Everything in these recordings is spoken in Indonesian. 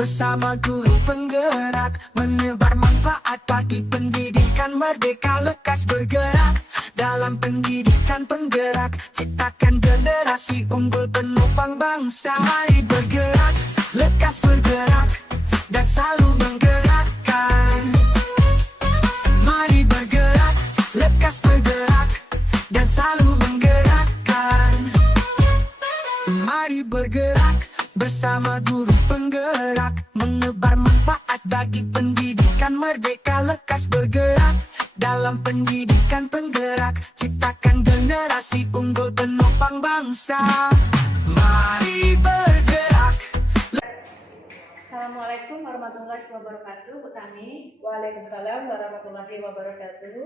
bersama guru penggerak, menebar manfaat bagi pendidikan merdeka. Lekas bergerak dalam pendidikan penggerak, ciptakan generasi unggul penopang bangsa. Mari bergerak, lekas bergerak, dan selalu menggerakkan. Mari bergerak, lekas bergerak, dan selalu menggerakkan. Mari bergerak bersama guru penggerak, menebar manfaat bagi pendidikan merdeka. Lekas bergerak dalam pendidikan penggerak, ciptakan generasi unggul penopang bangsa. Mari bergerak. Assalamualaikum warahmatullahi wabarakatuh, Bu Tami. Waalaikumsalam warahmatullahi wabarakatuh.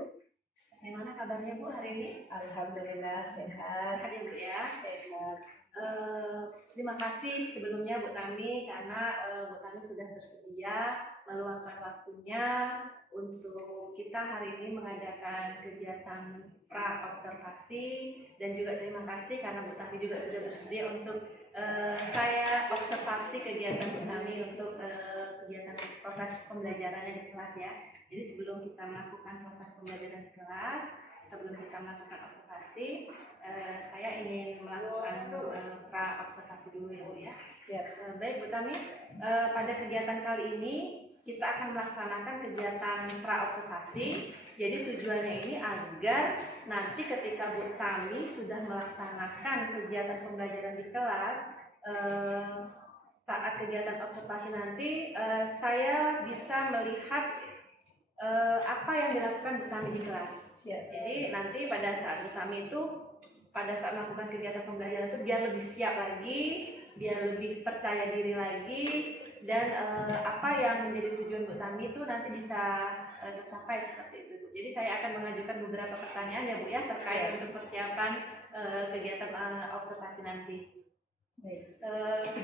Bagaimana kabarnya Bu hari ini? Alhamdulillah sehat. Sehat ya Bu ya. Sehat. Terima kasih sebelumnya Bu Tami karena Bu Tami sudah bersedia meluangkan waktunya untuk kita hari ini mengadakan kegiatan pra-observasi, dan juga terima kasih karena Bu Tami juga sudah bersedia untuk saya observasi kegiatan Bu Tami untuk kegiatan proses pembelajarannya di kelas ya. Jadi sebelum kita melakukan proses pembelajaran di kelas, sebelum kita melakukan observasi, saya ingin melakukan pra-observasi dulu ya Bu ya. Siap. Baik Bu Tami, pada kegiatan kali ini kita akan melaksanakan kegiatan pra-observasi. Jadi tujuannya ini agar nanti ketika Bu Tami sudah melaksanakan kegiatan pembelajaran di kelas, saat kegiatan observasi nanti saya bisa melihat apa yang dilakukan Bu Tami di kelas. Siap. Jadi nanti pada saat Bu Tami itu pada saat melakukan kegiatan pembelajaran itu biar lebih siap lagi, biar lebih percaya diri lagi, dan apa yang menjadi tujuan Bu Tami itu nanti bisa tercapai seperti itu Bu. Jadi saya akan mengajukan beberapa pertanyaan ya Bu ya terkait untuk persiapan kegiatan observasi nanti.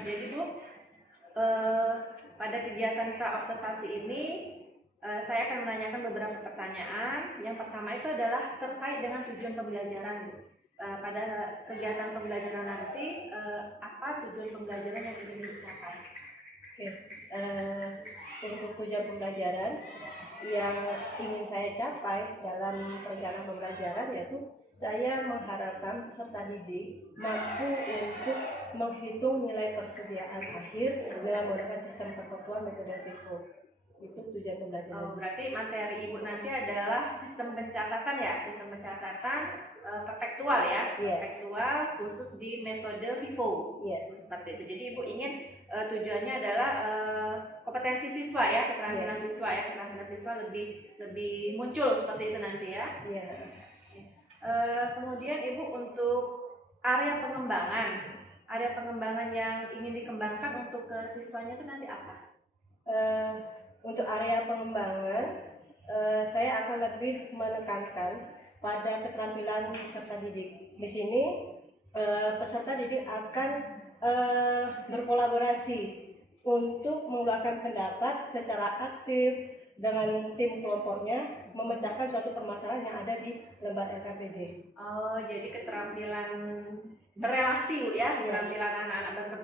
Jadi Bu, pada kegiatan pra-observasi ini saya akan menanyakan beberapa pertanyaan. Yang pertama itu adalah terkait dengan tujuan pembelajaran Bu. Pada kegiatan pembelajaran nanti apa tujuan pembelajaran yang ingin dicapai? Oke. Untuk tujuan pembelajaran yang ingin saya capai dalam perencanaan pembelajaran yaitu saya mengharapkan peserta didik mampu untuk menghitung nilai persediaan akhir dengan menggunakan sistem perpatuan metode FIFO. Itu tujuan pembelajaran. Oh, berarti materi Ibu nanti adalah sistem pencatatan ya, sistem pencatatan perpektual ya, perpektual khusus di metode FIFO. Seperti itu. Jadi Ibu ingin tujuannya adalah kompetensi siswa ya, keterampilan siswa ya, keterampilan siswa lebih muncul seperti itu nanti ya. Kemudian Ibu untuk area pengembangan yang ingin dikembangkan untuk ke siswanya itu nanti apa? Untuk area pengembangan, saya akan lebih menekankan pada keterampilan peserta didik. Di sini peserta didik akan berkolaborasi untuk mengeluarkan pendapat secara aktif dengan tim kelompoknya, memecahkan suatu permasalahan yang ada di lembar LKPD. Oh, jadi keterampilan berelasi Bu ya, keterampilan anak-anak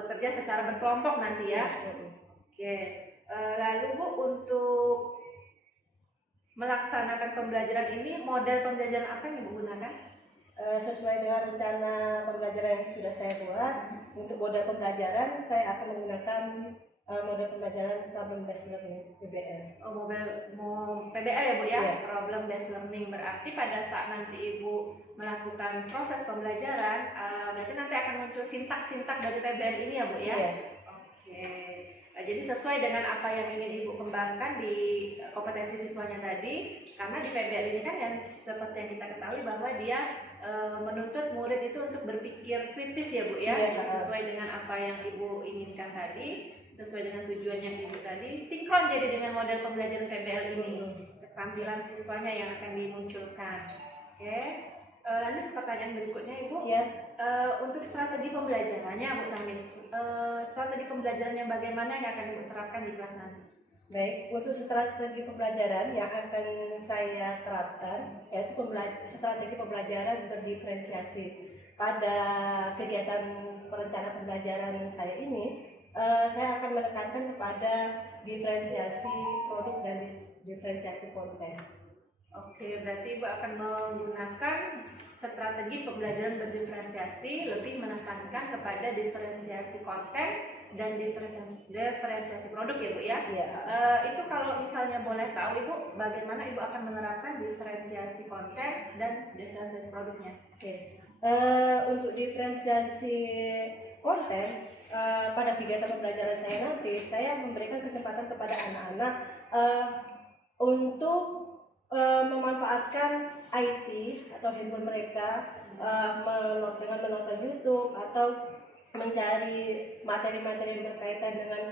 bekerja secara berkelompok nanti ya. Oke. Lalu Bu, untuk melaksanakan pembelajaran ini, model pembelajaran apa yang Ibu gunakan? Sesuai dengan rencana pembelajaran yang sudah saya buat, untuk model pembelajaran saya akan menggunakan model pembelajaran problem based learning (PBL). Oh, PBL ya Bu ya, problem based learning. Berarti pada saat nanti Ibu melakukan proses pembelajaran, berarti nanti akan muncul sintak-sintak dari PBL ini ya Bu ya? Oke. Jadi sesuai dengan apa yang ingin Ibu kembangkan di kompetensi siswanya tadi, karena di PBL ini kan yang seperti yang kita ketahui bahwa dia menuntut murid itu untuk berpikir kritis ya Bu ya. Jadi sesuai dengan apa yang Ibu inginkan tadi, sesuai dengan tujuan yang Ibu tadi, sinkron jadi dengan model pembelajaran PBL ini, keterampilan siswanya yang akan dimunculkan. Oke. Lanjut ke pertanyaan berikutnya Ibu. Siap. Untuk strategi pembelajarannya Bu Tamis, strategi pembelajaran yang bagaimana yang akan Ibu terapkan di kelas nanti? Baik, untuk strategi pembelajaran yang akan saya terapkan yaitu strategi pembelajaran berdiferensiasi. Pada kegiatan perencanaan pembelajaran saya ini, saya akan menekankan kepada diferensiasi produk dan diferensiasi konten. Oke, berarti Ibu akan menggunakan strategi pembelajaran berdiferensiasi, lebih menekankan kepada diferensiasi konten dan diferensiasi produk ya Bu ya? Iya. Itu kalau misalnya boleh tahu Ibu, bagaimana Ibu akan menerapkan diferensiasi konten dan diferensiasi produknya? Oke. Untuk diferensiasi konten pada kegiatan pembelajaran saya nanti, saya memberikan kesempatan kepada anak-anak untuk memanfaatkan IT atau handphone mereka dengan menonton YouTube atau mencari materi-materi yang berkaitan dengan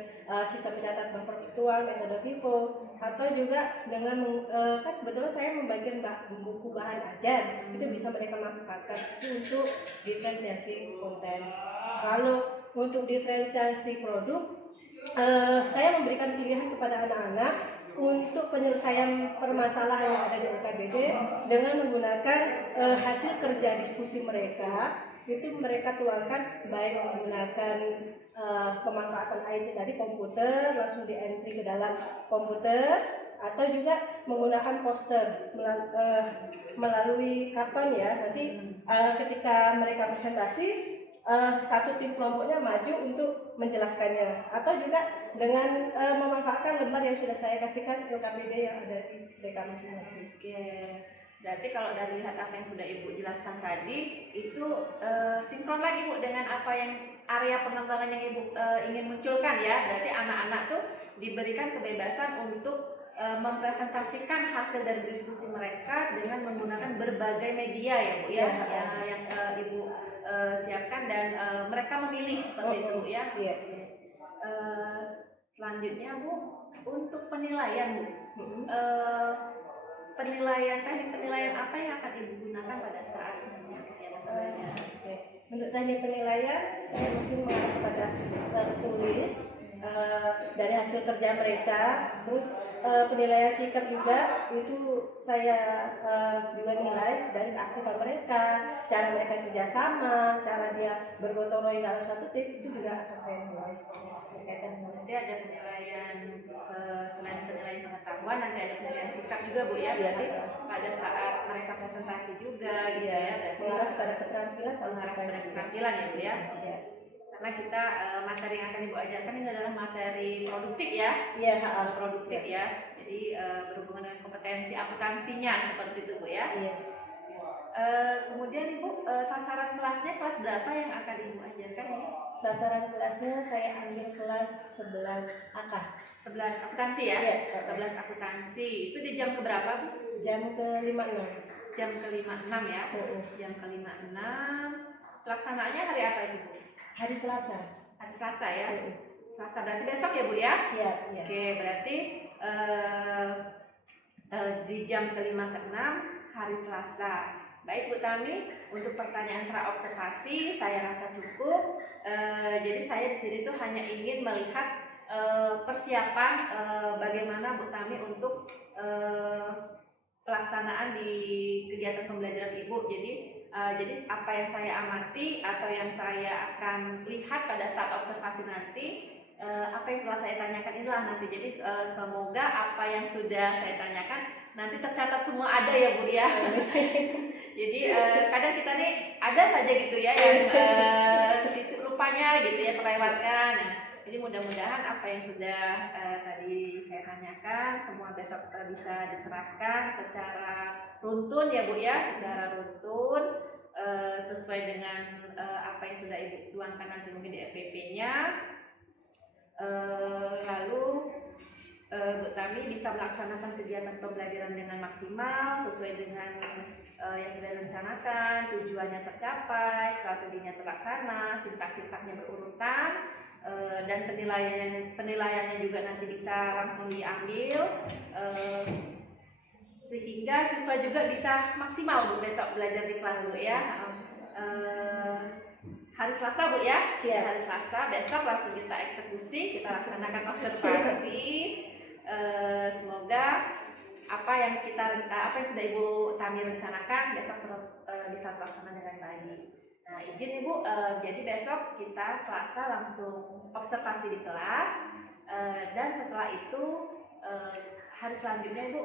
sistem pencatat bank virtual, metode Vivo, atau juga dengan kan kebetulan saya membagikan buku bahan ajar, itu bisa mereka manfaatkan untuk diferensiasi konten. Kalau untuk diferensiasi produk, saya memberikan pilihan kepada anak-anak untuk penyelesaian permasalahan yang ada di LKBD dengan menggunakan hasil kerja diskusi mereka. Itu mereka tuangkan baik menggunakan pemanfaatan IT tadi, komputer, langsung di entry ke dalam komputer, atau juga menggunakan poster melalui karton ya. Nanti ketika mereka presentasi, satu tim kelompoknya maju untuk menjelaskannya, atau juga dengan memanfaatkan lembar yang sudah saya kasihkan LKPD yang ada di mereka masing-masing. Oke, berarti kalau dari lihat apa yang sudah Ibu jelaskan tadi, itu sinkron lagi Bu dengan apa yang area pengembangan yang Ibu ingin munculkan ya. Berarti anak-anak tuh diberikan kebebasan untuk mempresentasikan hasil dari diskusi mereka dengan menggunakan berbagai media ya Bu ya, yang Ibu siapkan, dan mereka memilih seperti itu Bu ya. Iya. Selanjutnya Bu, untuk penilaian Bu, teknik penilaian apa yang akan Ibu gunakan pada saat kegiatan pembelajaran? Untuk teknik penilaian, saya mungkin mengarah kepada tertulis dari hasil kerja mereka, terus penilaian sikap juga itu saya juga nilai dari keaktifan mereka, cara mereka kerjasama, cara dia bergotong royong dalam satu tim, itu juga akan saya nilai. Nanti ada penilaian selain penilaian pengetahuan, nanti ada penilaian sikap juga Bu ya. Berarti pada saat mereka presentasi juga gitu ya, berarti mengarah pada keterampilan, ya Bu ya. Karena kita materi yang akan Ibu ajarkan ini adalah materi produktif ya. Iya, produktif ya. Jadi berhubungan dengan kompetensi akuntansinya seperti itu Bu ya. Iya. Kemudian Ibu, sasaran kelasnya kelas berapa yang akan Ibu ajarkan ini? Sasaran kelasnya saya ambil kelas 11 AK. 11 akuntansi ya? Iya. 11 akuntansi. Itu di jam keberapa Bu? Jam ke-56. Jam ke-56 ya? Jam ke-56. Pelaksanaannya hari apa itu Bu? Hari Selasa. Hari Selasa ya? Selasa berarti besok ya Bu ya? Siap, ya. Oke, berarti di jam ke-5 ke-6 hari Selasa. Baik Bu Tami, untuk pertanyaan praobservasi saya rasa cukup. Jadi saya di sini tuh hanya ingin melihat persiapan bagaimana Bu Tami untuk pelaksanaan di kegiatan pembelajaran Ibu. Jadi apa yang saya amati atau yang saya akan lihat pada saat observasi nanti, apa yang telah saya tanyakan inilah nanti. Jadi semoga apa yang sudah saya tanyakan nanti tercatat semua ada ya Bu ya. Jadi kadang kita nih ada saja gitu ya yang lupanya gitu ya, terlewatkan. Nah, jadi mudah-mudahan apa yang sudah tadi saya tanyakan semua besok bisa diterapkan secara runtun ya Bu ya, secara runtun sesuai dengan apa yang sudah Ibu tuangkan nanti mungkin di FPP-nya. Lalu Bu Tami bisa melaksanakan kegiatan pembelajaran dengan maksimal sesuai dengan yang sudah direncanakan, tujuannya tercapai, strateginya terlaksana, sintak-sintaknya berurutan, dan penilaiannya juga nanti bisa langsung diambil, sehingga siswa juga bisa maksimal Bu besok belajar di kelas Bu ya. Hari Selasa Bu ya, hari Selasa besok langsung kita eksekusi, kita laksanakan observasi. Semoga apa yang sudah Ibu Tami rencanakan besok bisa terlaksana dengan baik. Nah, izin Ibu, jadi besok kita Selasa langsung observasi di kelas. Dan setelah itu hari selanjutnya Ibu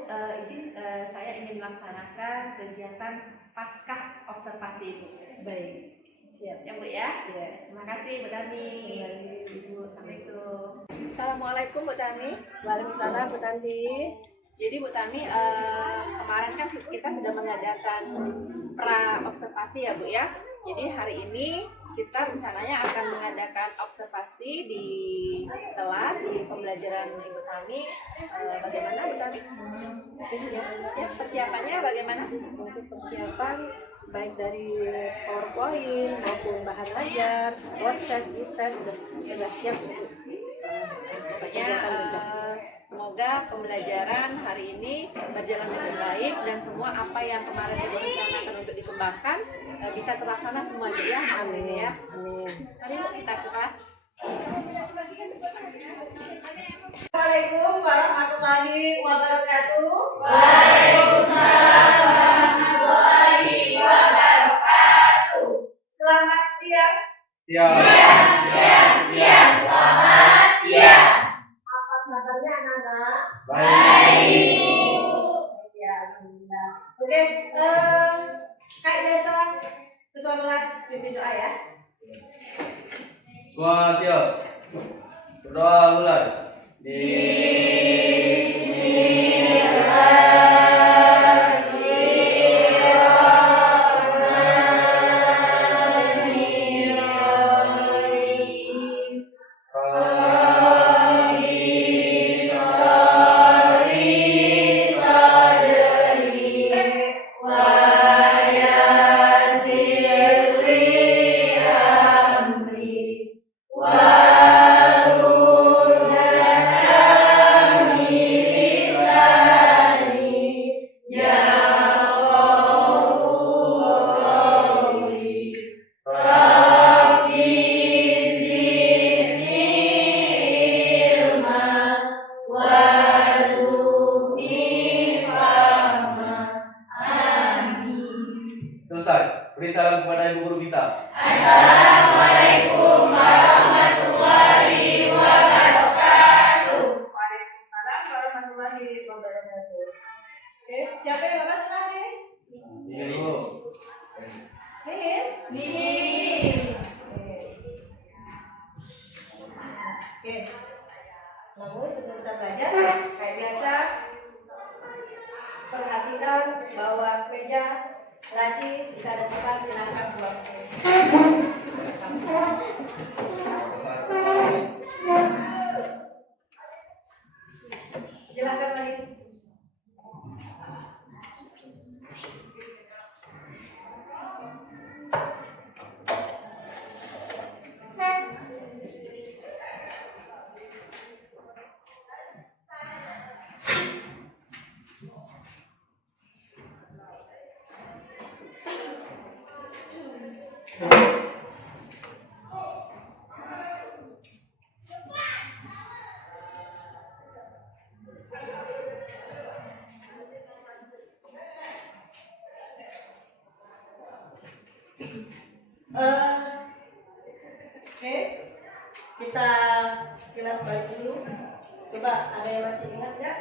saya ingin melaksanakan kegiatan pasca observasi Ibu. Baik, siap. Ya Bu ya. Ya. Terima kasih Bu Tami. Ibu. Assalamualaikum. Assalamualaikum Bu Tami. Waalaikumsalam Bu Tanti. Jadi Bu Tami, kemarin kan kita sudah mengadakan pra observasi ya Bu ya. Jadi hari ini kita rencananya akan mengadakan observasi di kelas di pembelajaran Ibu Tami. Bagaimana Bu Tami? Persiapannya bagaimana? Untuk persiapan baik dari PowerPoint maupun bahan ajar, proses, e-test sudah siap untuk kegiatan besok. Semoga pembelajaran hari ini berjalan dengan baik dan semua apa yang kemarin Ibu rencanakan untuk dikembangkan bisa terlaksana semua ya. Amin ya. Amin. Mari Bu, kita ke kelas. Assalamualaikum warahmatullahi wabarakatuh. Waalaikumsalam warahmatullahi wabarakatuh. Selamat siang. Siang, selamat siang. Apa kabarnya anak-anak? Baik. Ya, alhamdulillah. Oke, kayak biasa ketua kelas pimpin doa ya. Semua siap. Berdoa mulai. Selesai. Beri salam kepada ibu guru kita. Assalamualaikum warahmatullahi wabarakatuh. Waalaikumsalam warahmatullahi wabarakatuh. Oke, siapa yang nggak masuk lagi? Iya ibu. Mimin. Oke. Namun sebelum kita belajar, kayak biasa, perhatikan bahwa meja, laci, jika ada sofa silakan buang. Silakan mari. Oke, kita kilas balik dulu. Coba ada yang masih ingat nggak?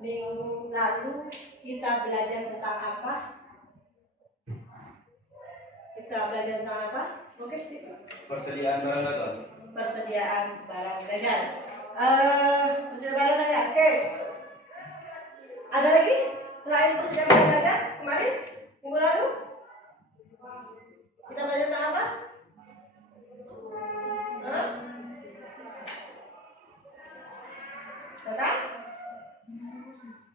Minggu lalu kita belajar tentang apa? Kita belajar tentang apa? Oke, Persediaan barang dagang. persediaan barang dagang. Persediaan barang dagang. Oke. Ada lagi selain persediaan barang dagang kemarin minggu lalu? Kita belajar tentang apa? Hah? Tentang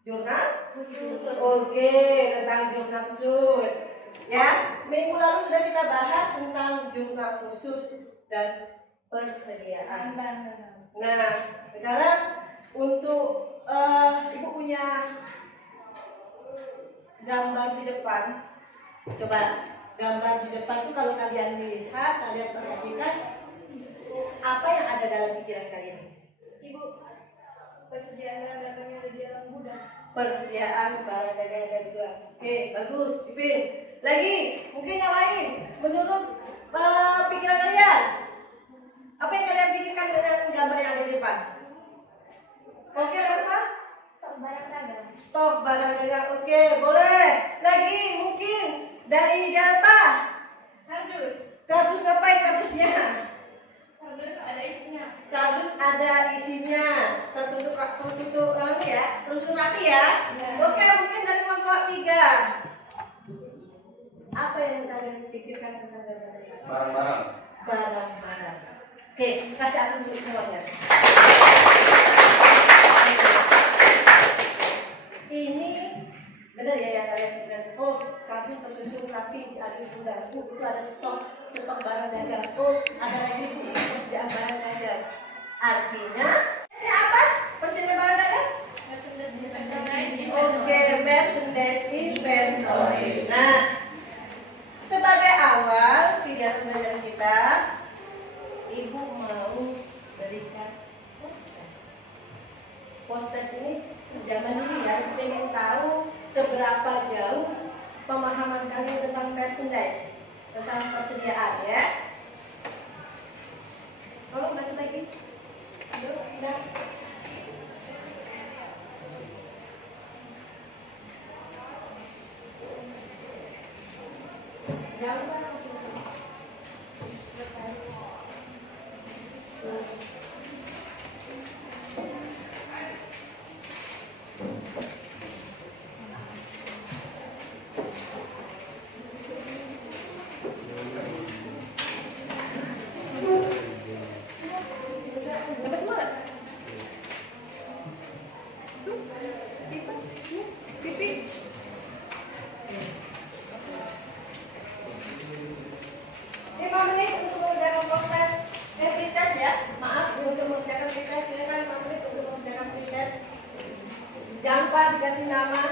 jurnal khusus. Oke, tentang jurnal khusus. Ya, minggu lalu sudah kita bahas tentang jurnal khusus dan persediaan. Nah, sekarang untuk ibu punya gambar di depan. Coba gambar di depan itu kalau kalian lihat, kalian perhatikan apa yang ada dalam pikiran kalian. Ibu, persediaan barang dagangnya ada di dalam gudang. Persediaan barang dagang ada dua. Oke, bagus, Pipin. Lagi, mungkin yang lain. Menurut pikiran kalian, apa yang kalian pikirkan dengan gambar yang ada di depan? Stop barang dagang. Oke, boleh. Lagi mungkin dari Delta. Kardus. Kardus ngapain kardusnya? Kardus ada isinya. Kardus ada isinya. Tertutup ya. Tertutup rapi ya. Ya. Oke, mungkin dari kelompok 3. Apa yang kalian pikirkan tentang dagang? Barang-barang. Barang-barang. Oke, kasih aku dulu semuanya. Ini benar ya yang kalian sebutkan. Oh, kardus tersusun rapi, ada bulan. Itu ada stok barang dagang. Oh, ada lagi persediaan barang dagang. Artinya, ini apa? Persediaan barang dagang? Oke, merchandise inventory. Nah, sebagai awal kegiatan belajar kita, Ibu mau berikan post-test ini zaman ini ya, pengen tahu seberapa jauh pemahaman kalian tentang merchandise, tentang persediaan ya. Tolong bantu lagi. Yuk, udah. Jangan lupa langsung. Dapat semua nggak? Tuh, pipi. 5 menit untuk mengerjakan post-test, pretest ya. Maaf, untuk mengerjakan pretest, silakan 5 menit untuk mengerjakan pretest. Jangan lupa dikasih nama.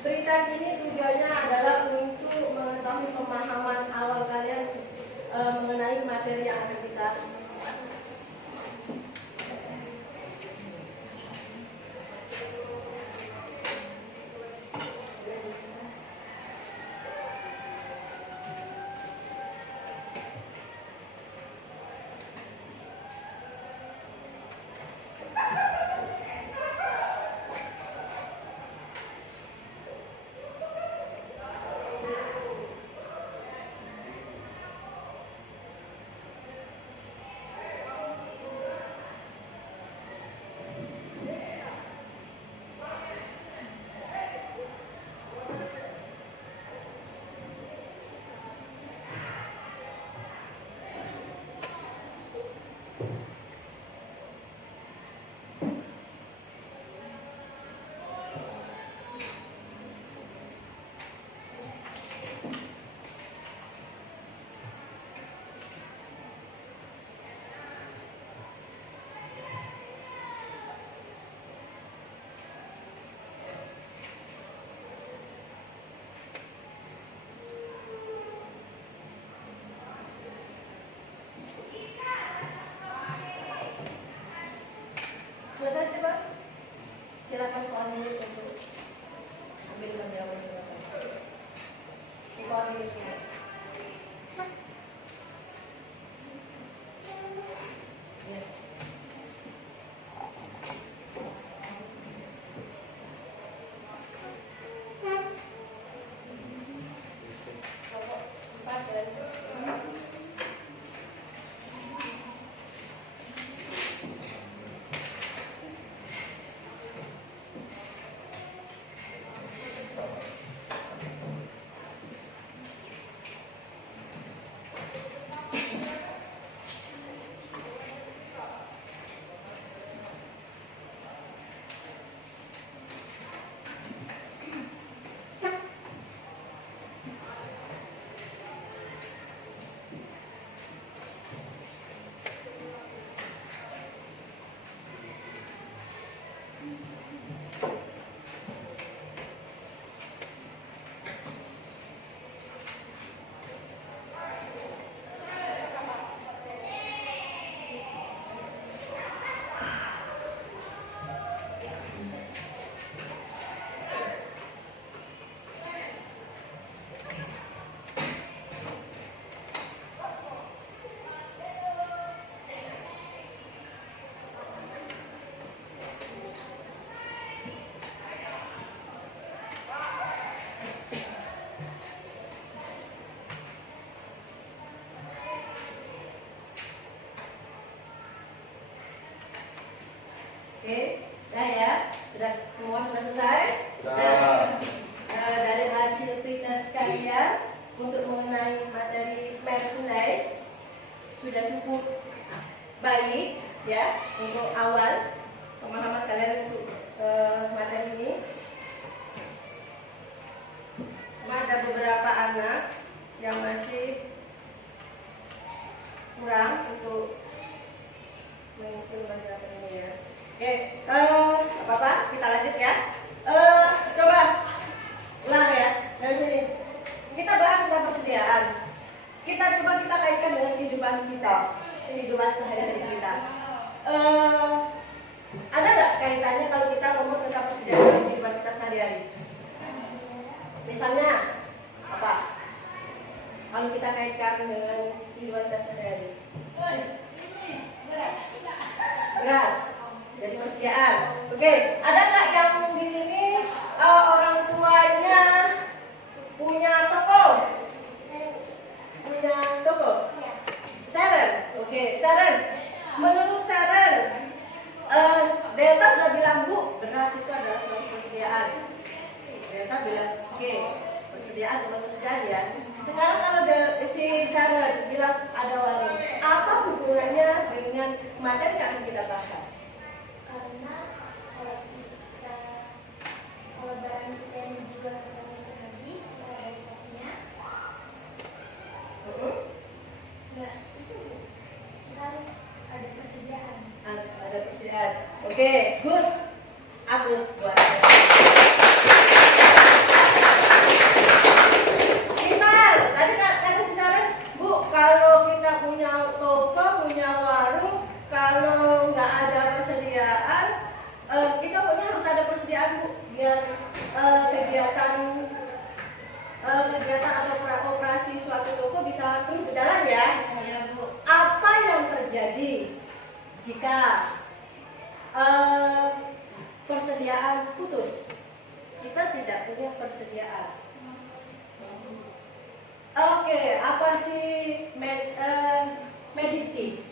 Pretest ini tujuannya adalah untuk mengetahui pemahaman awal kalian mengenai materi yang akan kita. Selesai coba. Silakan koordinir untuk ambil penjelasan silakan. Koordinir semua. Ya. Kelompok 4 dan Oke, dah ya, sudah semua sudah selesai. Sudah. Dari hasil pretest kalian untuk mengenai materi merchandise sudah cukup baik ya untuk awal pemahaman kalian untuk materi ini. Cuma ada beberapa anak yang masih kurang untuk mengisi lembaga ini ya. Oke, apa-apa, kita lanjut ya. Coba ulang ya dari sini. Kita bahas tentang persediaan. Kita kaitkan dengan kehidupan kita, kehidupan sehari-hari kita. Ada nggak kaitannya kalau kita ngomong tentang persediaan dalam kehidupan kita sehari-hari? Misalnya apa? Kalau kita kaitkan dengan kehidupan kita sehari-hari. Beras. Jadi persediaan. Oke, ada nggak yang di sini orang tuanya punya toko? Punya toko? Sharon. Oke, Sharon. Menurut Sharon, Delta sudah bilang, Bu, beras itu adalah suatu persediaan. Delta bilang, oke, persediaan bukan persediaan ya. Sekarang kalau si Sharon bilang ada warung, apa hubungannya dengan materi yang akan kita bahas? Karena kalau barang kita yang dijual habis ada stoknya, nah itu kita harus ada persediaan. Harus ada persediaan. Oke, good. Aplaus buat misal, tadi kata si Sharon, Bu, kalau kita punya toko, punya warung, kalau nggak ada persediaan, kita pokoknya harus ada persediaan, Bu, biar kegiatan atau operasi suatu toko bisa terus berjalan ya. Ya Bu. Apa yang terjadi jika persediaan putus? Kita tidak punya persediaan. Oke, apa sih Medisti?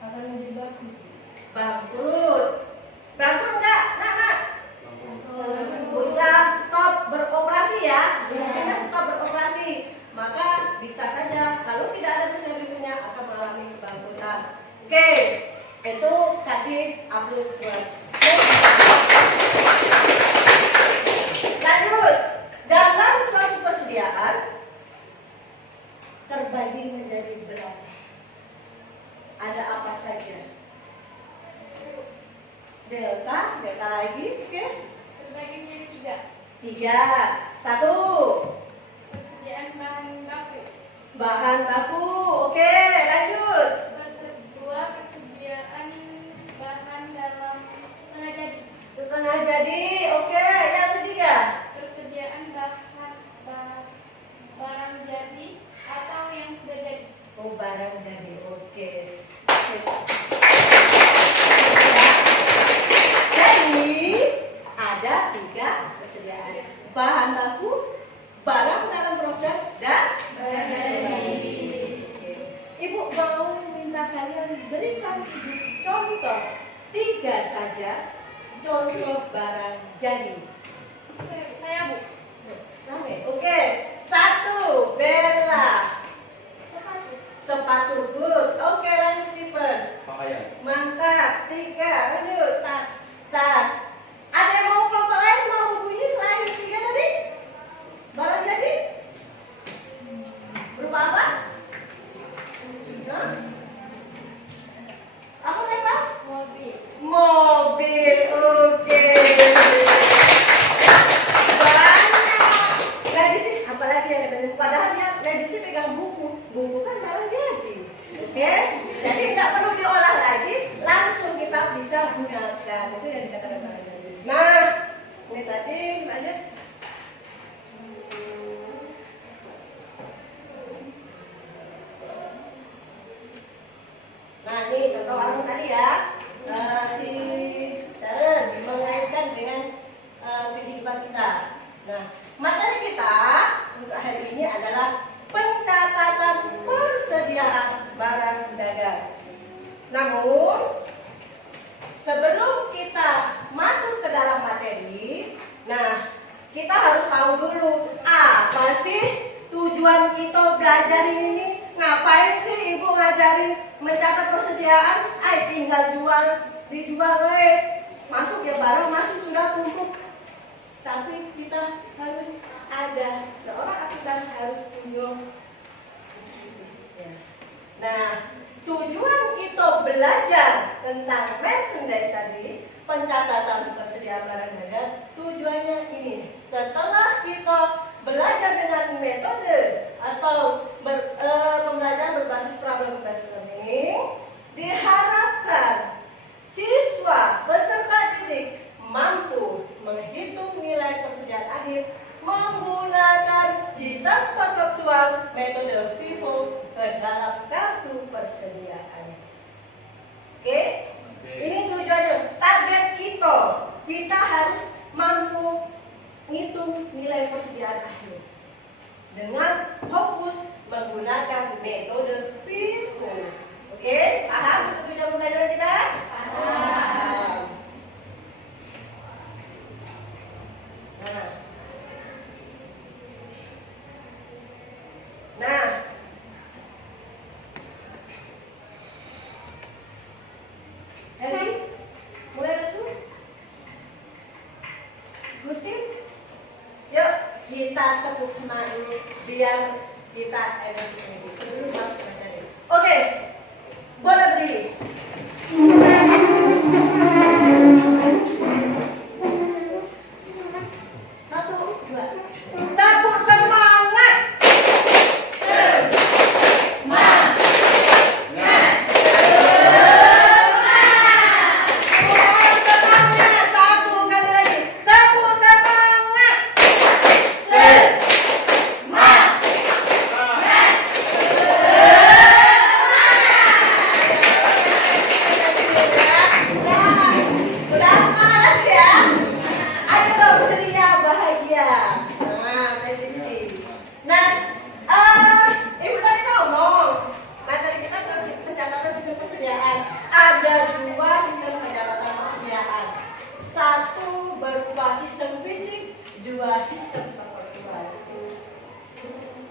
Akan menjadi baku. Bangkrut. Bangkrut enggak? Nak? Bisa stop beroperasi ya. Bisa stop beroperasi. Maka bisa saja kalau tidak ada persediaan berikutnya akan mengalami kebangkrutan. Oke, itu kasih aplaus buat. Lanjut, dalam suatu persediaan terbagi menjadi berapa? Ada apa saja? Delta lagi, oke? Terbagi menjadi 3. 3, 1. Persediaan bahan baku. Bahan baku, oke, lanjut. 2. Persediaan bahan dalam setengah jadi. Setengah jadi, oke. Yang ketiga, Persediaan barang jadi atau yang sudah jadi. oh barang jadi, oke. Jadi ada 3 persediaan: bahan baku, barang dalam proses, dan Barang jadi. Oke. Ibu mau minta kalian berikan ibu contoh 3 saja contoh barang jadi. Saya Bu. Rame. Oke, 1 Bella. Sepatu good. Oke, lanjut Stephen. Pakaian. Mantap. 3, lanjut. Tas. Tas. Ada yang mau kelompok lain mau bunyi selain 3 tadi? Barang jadi? Berupa apa? Hah? Apa Bella? Mobil. Mobil. Oke. Banyak. Medisi, apalagi yang ada padahal dia medisi pegang buku. Buku kan barang jadi. Oke? Jadi nggak perlu diolah lagi, langsung kita bisa gunakan. Itu yang dikatakan barang jadi. Nah, ini tadi lanjut. Nah, ini contoh warung tadi ya. Si Sharon mengaitkan dengan kehidupan kita. Nah, materi kita untuk hari ini adalah pencatatan persediaan barang dagang. Namun, sebelum persediaan, tinggal dijual, masuk ya barang masuk sudah tumpuk. Tapi kita harus ada seorang akuntan harus punya. Nah, tujuan kita belajar tentang merchandise tadi, pencatatan persediaan barang dagang, tujuannya ini. Setelah kita belajar dengan metode atau pembelajaran berbasis problem based learning, diharapkan siswa peserta didik mampu menghitung nilai persediaan akhir menggunakan sistem perpetual metode FIFO ke dalam kartu persediaan. Oke? Ini tujuannya. Target kita harus mampu menghitung nilai persediaan akhir dengan fokus menggunakan metode FIFO. Oke? Paham untuk tujuan pembelajaran kita? Paham. Nah, Heli, mulai lesu? Gusti? Yuk, kita tepuk semangat biar kita energi sebelum masuk ke materi. Oke, boleh berdiri. Satu, dua. Tepuk semangat.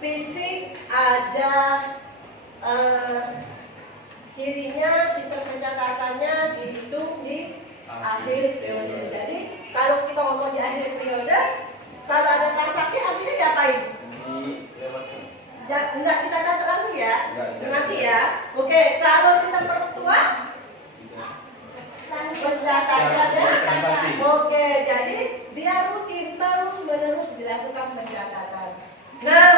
Fisik ada cirinya, sistem pencatatannya dihitung di akhir periode. Jadi kalau kita ngomong di akhir periode, kalau ada transaksi artinya diapain? Enggak kita catat lagi ya, nanti ya. Oke, kalau sistem perpetual pencatatannya, oke, jadi dia rutin terus menerus dilakukan pencatatan. Nah,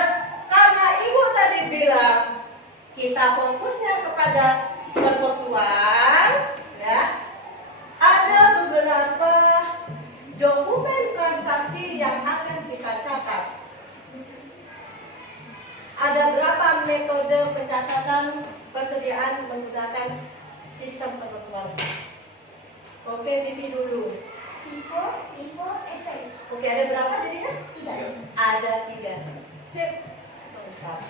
karena ibu tadi bilang kita fokusnya kepada perpetual, ya, ada beberapa dokumen transaksi yang akan kita catat. Ada berapa metode pencatatan persediaan menggunakan sistem perpetual? Oke, Vivi dulu. FIFO, FI. Oke, ada berapa jadinya? 3. Ada 3. Sip. Mantap.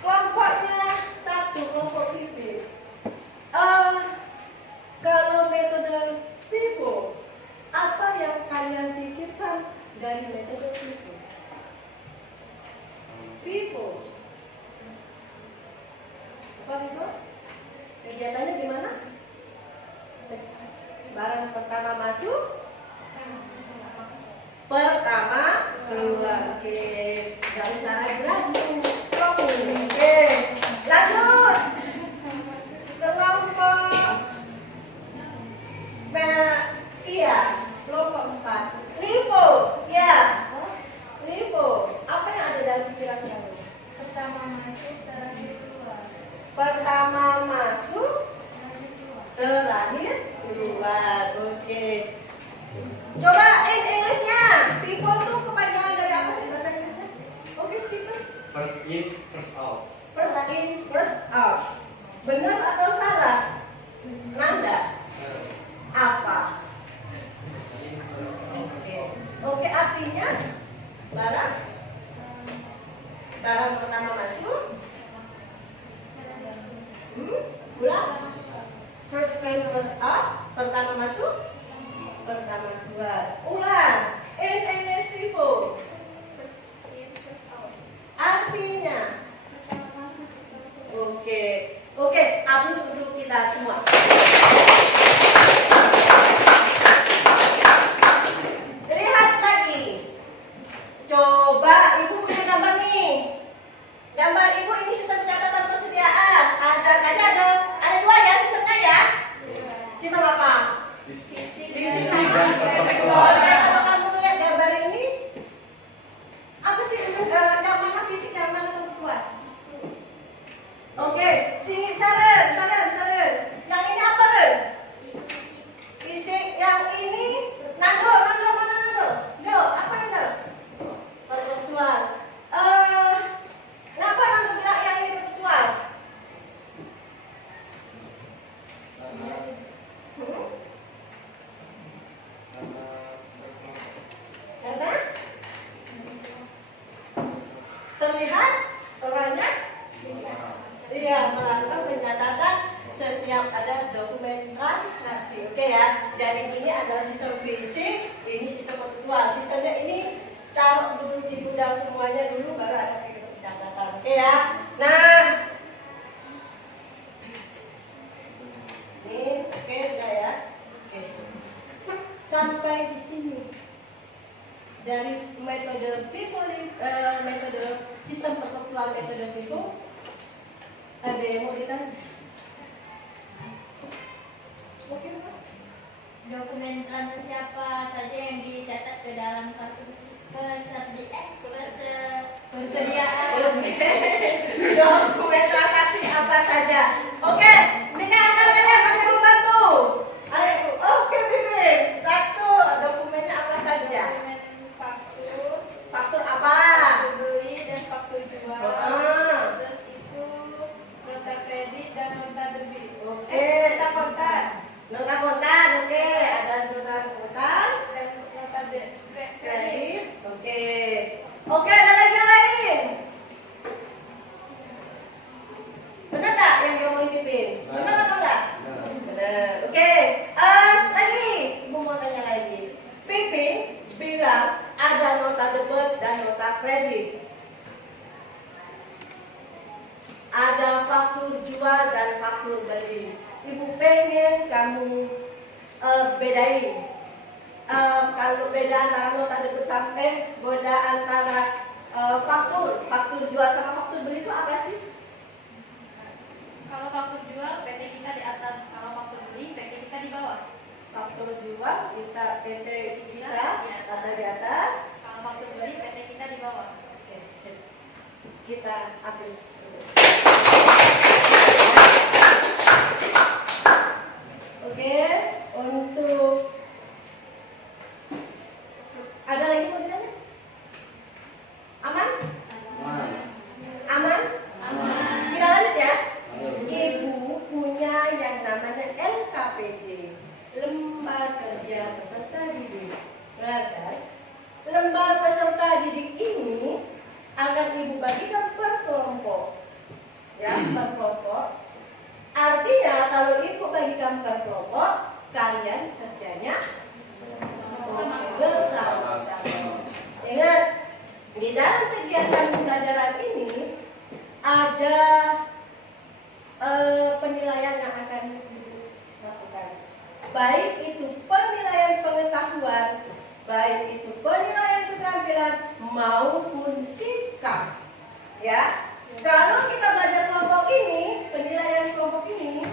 Kelompoknya 1, kelompok Vivi. Kalau metode FIFO, apa yang kalian pikirkan dari metode FIFO? FIFO. Apa FIFO? Kegiatannya di mana? Barang pertama masuk, pertama keluar. Oke, nggak usah ragu-ragu. Oke, lanjut. Kelompok iya, kelompok 4. LIFO, ya. LIFO, apa yang ada dalam pikiran kamu? Pertama masuk, terakhir keluar. Pertama masuk, terakhir keluar. Oke. Coba English-nya. FIFO itu kepanjangan dari apa sih bahasa Inggrisnya? Oke, Stephen. First in, first out. First in, first out. Benar atau salah? Nanda. Apa? Oke. Oke, artinya barang pertama masuk. Ulang. First in, first out. Pertama masuk, pertama keluar. Ulang. In English FIFO. First in, first out. Artinya Pertama masuk, Oke, aplaus untuk kita semua. Lihat lagi. Coba Ibu punya gambar nih. Gambar Ibu ini sistem catatan persediaan. Ada dua ya sistemnya ya. Sistem apa? Sisi dan pertemuan. Kalau kamu lihat gambar ini, apa sih yang mana fisik, yang mana perempuan? Oke, si Saren. Yang ini apa Ren? Fisik. Yang ini Nando, mana Nando? Do, apa Nando? Perempuan. Ngapa Nando bilang yang ini perempuan? Karena terlihat orangnya melakukan pencatatan setiap ada dokumen transaksi. Oke ya. Jadi ini adalah sistem fisik, ini sistem virtual. Sistemnya ini taruh dulu di gudang semuanya dulu, baru ada pencatatan. Oke ya. Nah, ini oke udah ya. Oke. Sampai di sini. Dari metode FIFO, metode sistem pervirtual, metode FIFO, ada yang mau ditanya? Oke, Pak. Dokumen transaksi apa saja yang dicatat ke dalam satu persediaan? Dokumen transaksi apa saja? Oke, ini antar kalian pakai membantu. Ayo, oke, Bibi. Satu, dokumennya apa saja? Faktur apa? Beli dan faktur jual. Terus itu nota kredit dan nota debit. Oke, nota kontan. Nota kontan, oke. Ada nota kontan Dan nota kredit. Oke. Oke, ada lagi yang lain. Benar nggak yang ngomongin Pipin? Benar apa enggak? Benar. Oke. Lagi, Ibu mau tanya lagi. Pipin bilang ada nota debit dan nota kredit. Ada faktur jual dan faktur beli. Ibu pengen kamu bedain. Kalau beda antara nota debit sampai beda antara faktur jual sama faktur beli itu apa sih? Kalau faktur jual, PT kita di atas. Kalau faktur beli, PT kita di bawah. Faktur jual PT kita ada di atas. Kalau faktur beli, PT kita di bawah. Oke, sip. Kita hapus. Oke, untuk ada lagi mau ditanya? Aman? Aman? Kita lanjut ya. Ibu punya yang namanya LKPD, Lembar Kerja Peserta Didik. Kan? Lembar peserta didik ini akan ibu bagikan per kelompok, ya, per kelompok. Artinya kalau ibu bagikan per kelompok, kalian kerjanya bersama-sama. Ingat, di dalam kegiatan pembelajaran ini ada penilaian yang akan dilakukan. Baik itu penilaian pengetahuan, baik itu penilaian keterampilan maupun sikap. Ya, kalau kita belajar kelompok ini, penilaian kelompok ini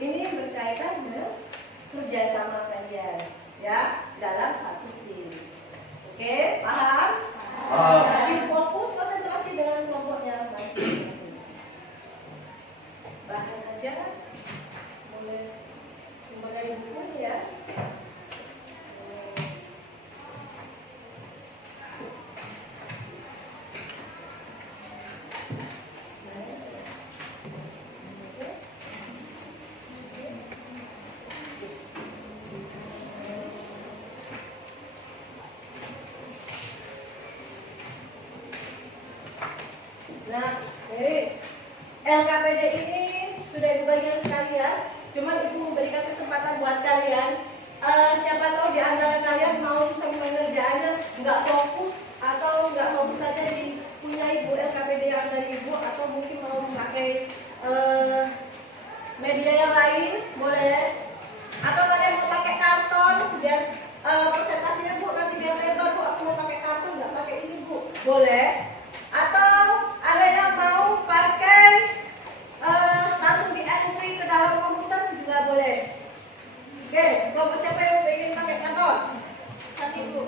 berkaitan dengan kerjasama kalian, ya, dalam satu tim. Oke, paham? Jadi fokus konsentrasi dengan kelompoknya masing-masing. Bahan ajaran mulai dari buku ya. Nah, jadi LKPD ini sudah dibagikan sekalian. Cuman ibu memberikan kesempatan buat kalian. Siapa tahu di antara kalian mau sistem pengerjaannya nggak fokus atau nggak fokus saja di punya ibu LKPD yang dari ibu, atau mungkin mau memakai eh, media yang lain boleh, atau kalian mau pakai karton biar presentasinya Bu nanti biar lebar Bu, aku mau pakai karton nggak pakai ini Bu, boleh. Atau ada yang mau pakai langsung di entry ke dalam komputer juga boleh. Oke, kelompok siapa yang ingin pakai karton? Kasih Bu.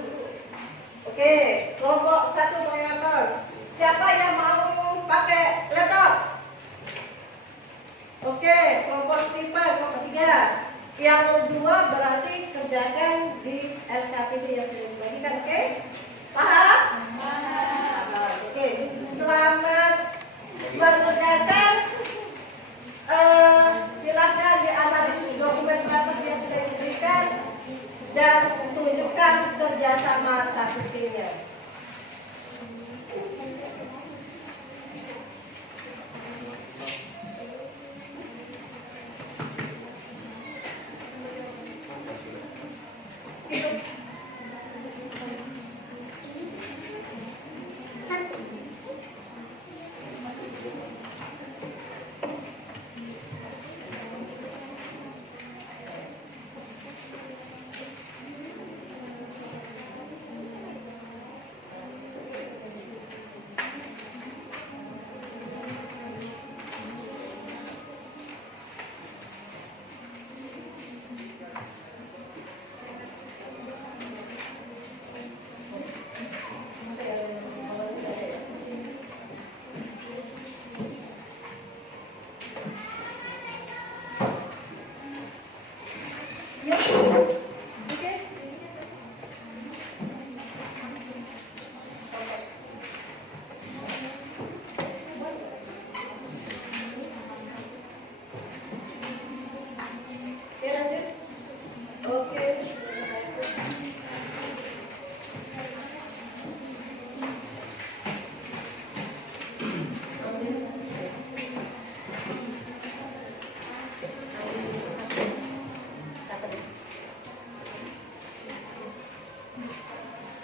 Oke, kelompok 1 pakai karton. Siapa yang mau pakai laptop? Oke, kelompok Stephen, kelompok 3. Yang kedua berarti kerjakan di LKPD yang sudah dibagikan, oke? Paham? Paham. Oke, selamat mengerjakan. Silakan dianalisis dokumen transaksi yang sudah diberikan dan tunjukkan kerjasama satu timnya.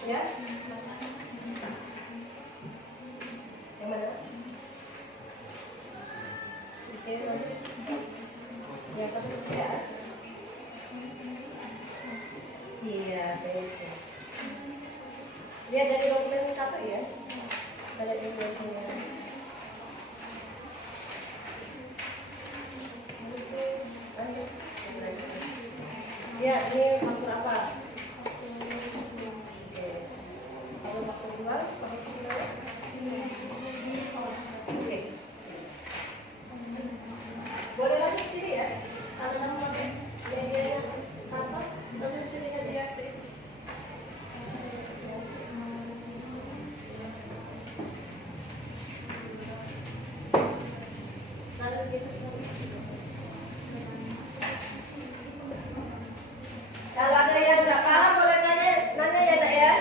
Ya. Yang mana? Oke, yang terus ya. Iya, baik. Lihat dari dokumen 1 ya. Ada informasinya. Ya, ini faktor apa? Faktor 2, faktor 3. Oke. Boleh langsung sini ya. Kalau kamu pakai media apa? Langsung sini kan dia. Kalau ada yang nggak paham boleh nanya ya Nak ya.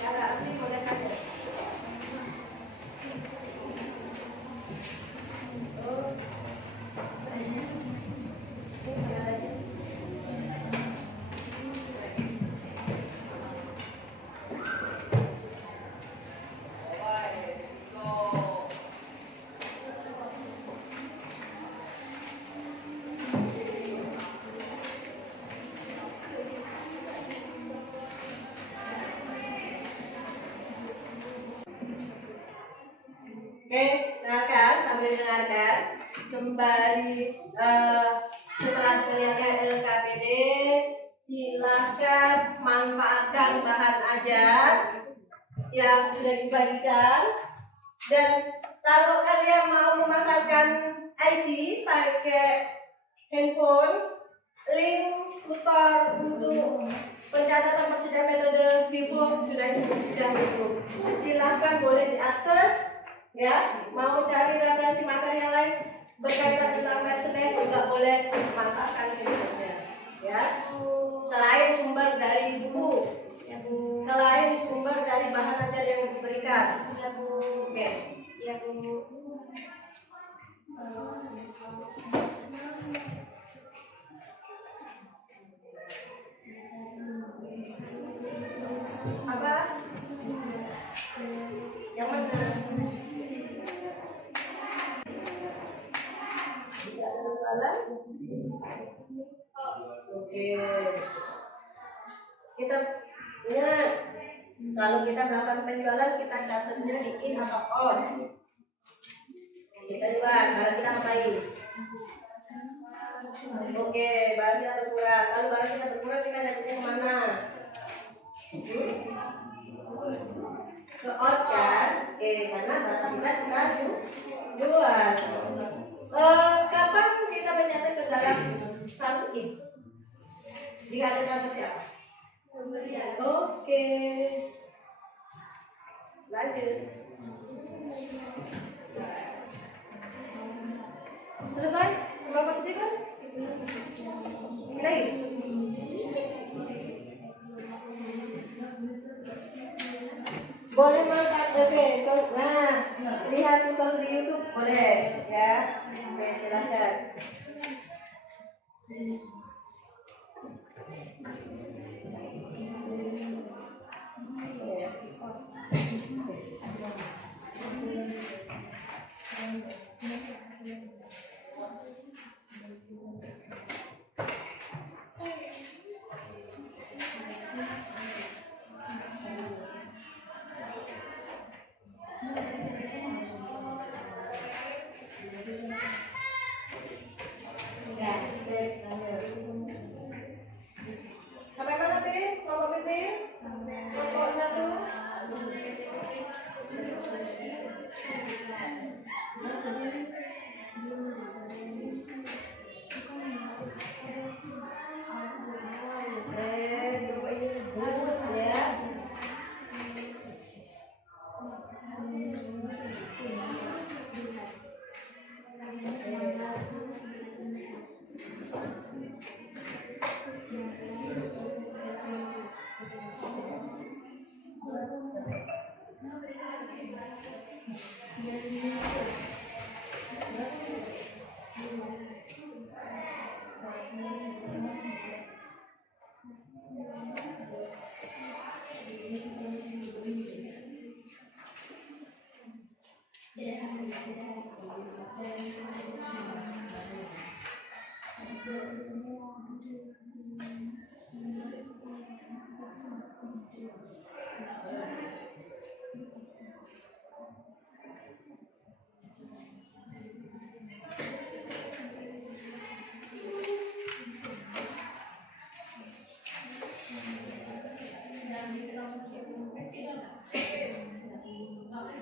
Kalau asli boleh tanya. Oh. Ini aja. Oke, dengarkan, sambil dengarkan. Sembari setelah kalian lihat LKPD, silakan manfaatkan bahan ajar yang sudah dibagikan. Dan kalau kalian mau memanfaatkan ID pakai handphone, link tutor untuk pencatatan persediaan metode Vivo sudah bisa di-grup. Silahkan boleh diakses. Ya, mau cari referensi materi yang lain berkaitan tentang Mercedes juga boleh manfaatkan videonya. Ya, selain sumber dari buku, selain sumber dari bahan ajar yang diberikan. Oke. Ya Bu. Apa? Yang mana? penjualan? Oke. Kita ingat, kalau kita melakukan penjualan kita catatnya di in atau on. Kita jual, barang kita ngapain? Oke, barang kita berkurang. Kalau barang kita berkurang kita catatnya kemana? Ke on kan? Karena barang kita jual. Kapan kita mencatat ke dalam saldo in? Jika ada transaksi apa? Oke. Lanjut. Selesai? Berapa positif kan? Lagi? Boleh makan, oke. Nah, lihat tutorial di YouTube boleh ya. Oke, silahkan. Sampai mana, Bi? Kelompok Bi? Kelompok 1. Ya.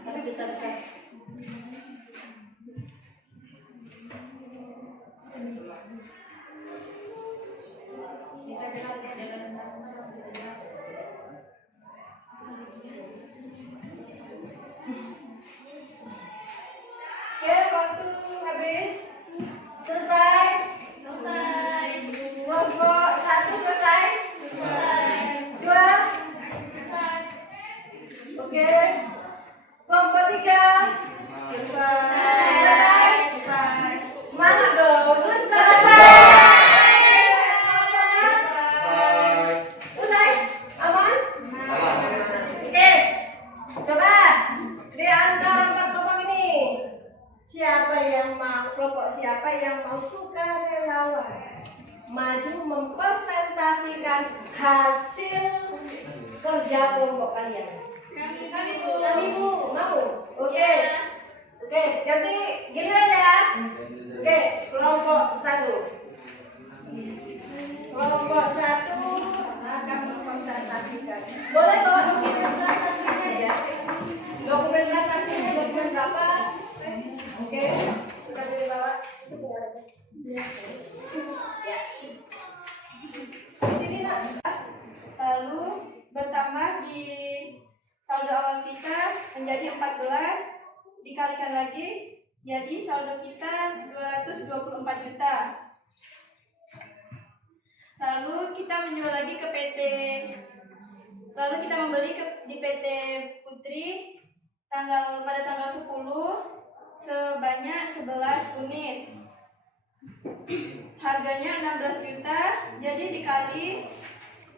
Tapi bisa. Oke, waktu habis. Selesai. Kelompok 1 selesai. 2. Oke. Kelompok 3. Selesai. Semangat dong. Selesai. Selesai. Aman? Oke. Coba di antara 4 kelompok ini kelompok siapa yang mau sukarelawan maju mempresentasikan hasil kerja kelompok kalian? Kami Bu. Mau? Oke. Oke, ganti gini aja. Oke, kelompok 1. Kelompok 1 akan mempresentasikan. Boleh bawa dokumen transaksinya ya. Dokumen transaksinya dokumen berapa? Oke, sudah dibawa. Ya. Di sini nak. Lalu bertambah di saldo awal kita menjadi 14, dikalikan lagi jadi saldo kita 224 juta. Lalu kita menjual lagi ke PT. Lalu kita membeli di PT Putri pada tanggal 10 sebanyak 11 unit. Harganya 16 juta, jadi dikali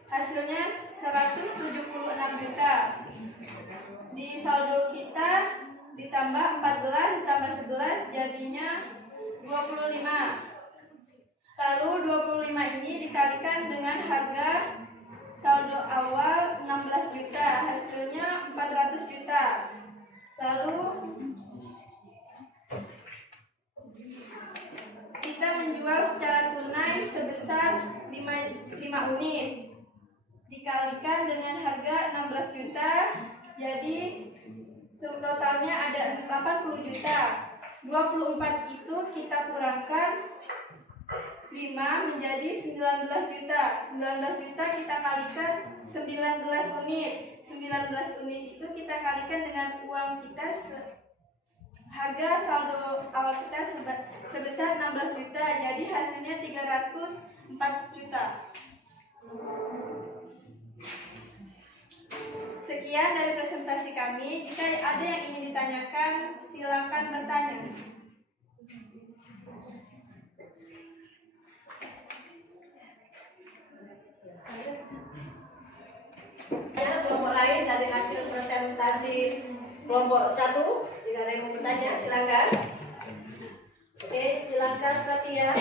hasilnya 176 juta. Di saldo kita ditambah 14 ditambah 11 jadinya 25. harga saldo awal 16 juta, hasilnya 400 juta. Lalu kita menjual secara tunai sebesar 5 unit. Dikalikan dengan harga 16 juta, jadi totalnya ada 80 juta. 24 itu kita kurangkan 5 menjadi 19 juta. 19 juta kita kalikan 19 unit. 19 unit itu kita kalikan dengan uang kita harga saldo awal kita sebesar 16 juta. Jadi hasilnya 304 juta. Sekian dari presentasi kami. Jika ada yang ingin ditanyakan, silakan bertanya. Kelompok lain dari hasil presentasi kelompok 1, jika ada yang mau bertanya, silakan. Oke, silakan Katia.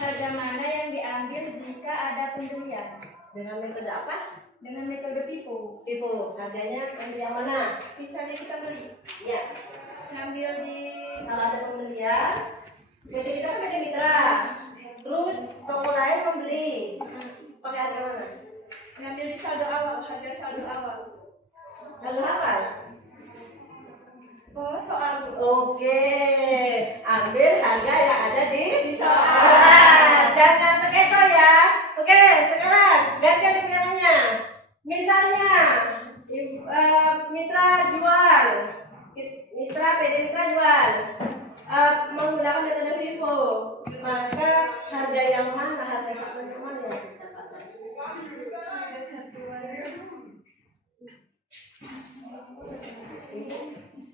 Harga mana yang diambil jika ada pembelian? Dengan metode apa? Dengan metode FIFO. Tipu, harganya yang mana? Misalnya kita beli, Ya, ngambil di kalau ada pembelian, PT kita kan PT mitra. Terus toko lain membeli, pakai harga mana? ngambil di saldo awal, harga saldo awal. Lalu apa? Oh, soal Bu. Oke, ambil harga yang ada di soal. Jangan terketo ya. Oke, sekarang gantian pikirannya. Misalnya, mitra jual, PD mitra jual, menggunakan metode FIFO, maka harga yang mana, harga satuan yang mana yang didapatkan? Harga satuan.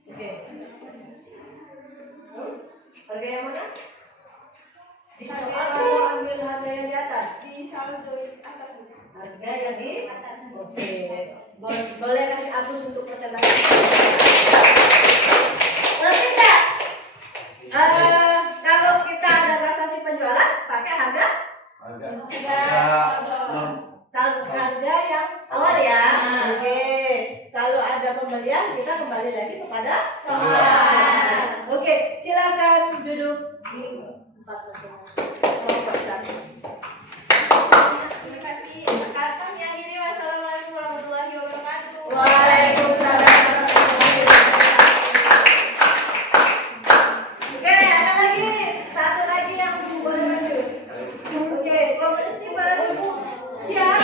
Oke. Harga yang mana? Di soal atau ambil harga yang di atas? Di saldo atas. Harga yang di atas. Oke. Boleh kasih Agus untuk presentasi. Ngerti nggak? Kalau kita ada transaksi penjualan, pakai harga harga yang awal ya. Oke. Kalau ada pembelian, kita kembali lagi kepada soal. Oke, silakan duduk di tempat kelompok 1. Terima kasih. Kami akhiri. Wassalamualaikum warahmatullahi wabarakatuh. Waalaikumsalam. Oke, ada lagi satu lagi yang boleh maju. Oke, kelompok Steven siap.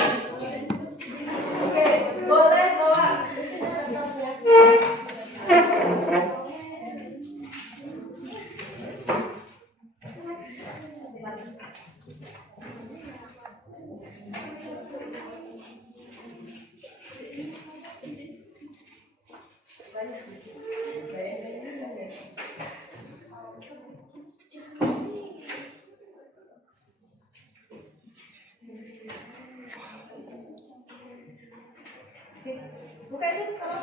Oke, boleh bawa. Buka itu kalau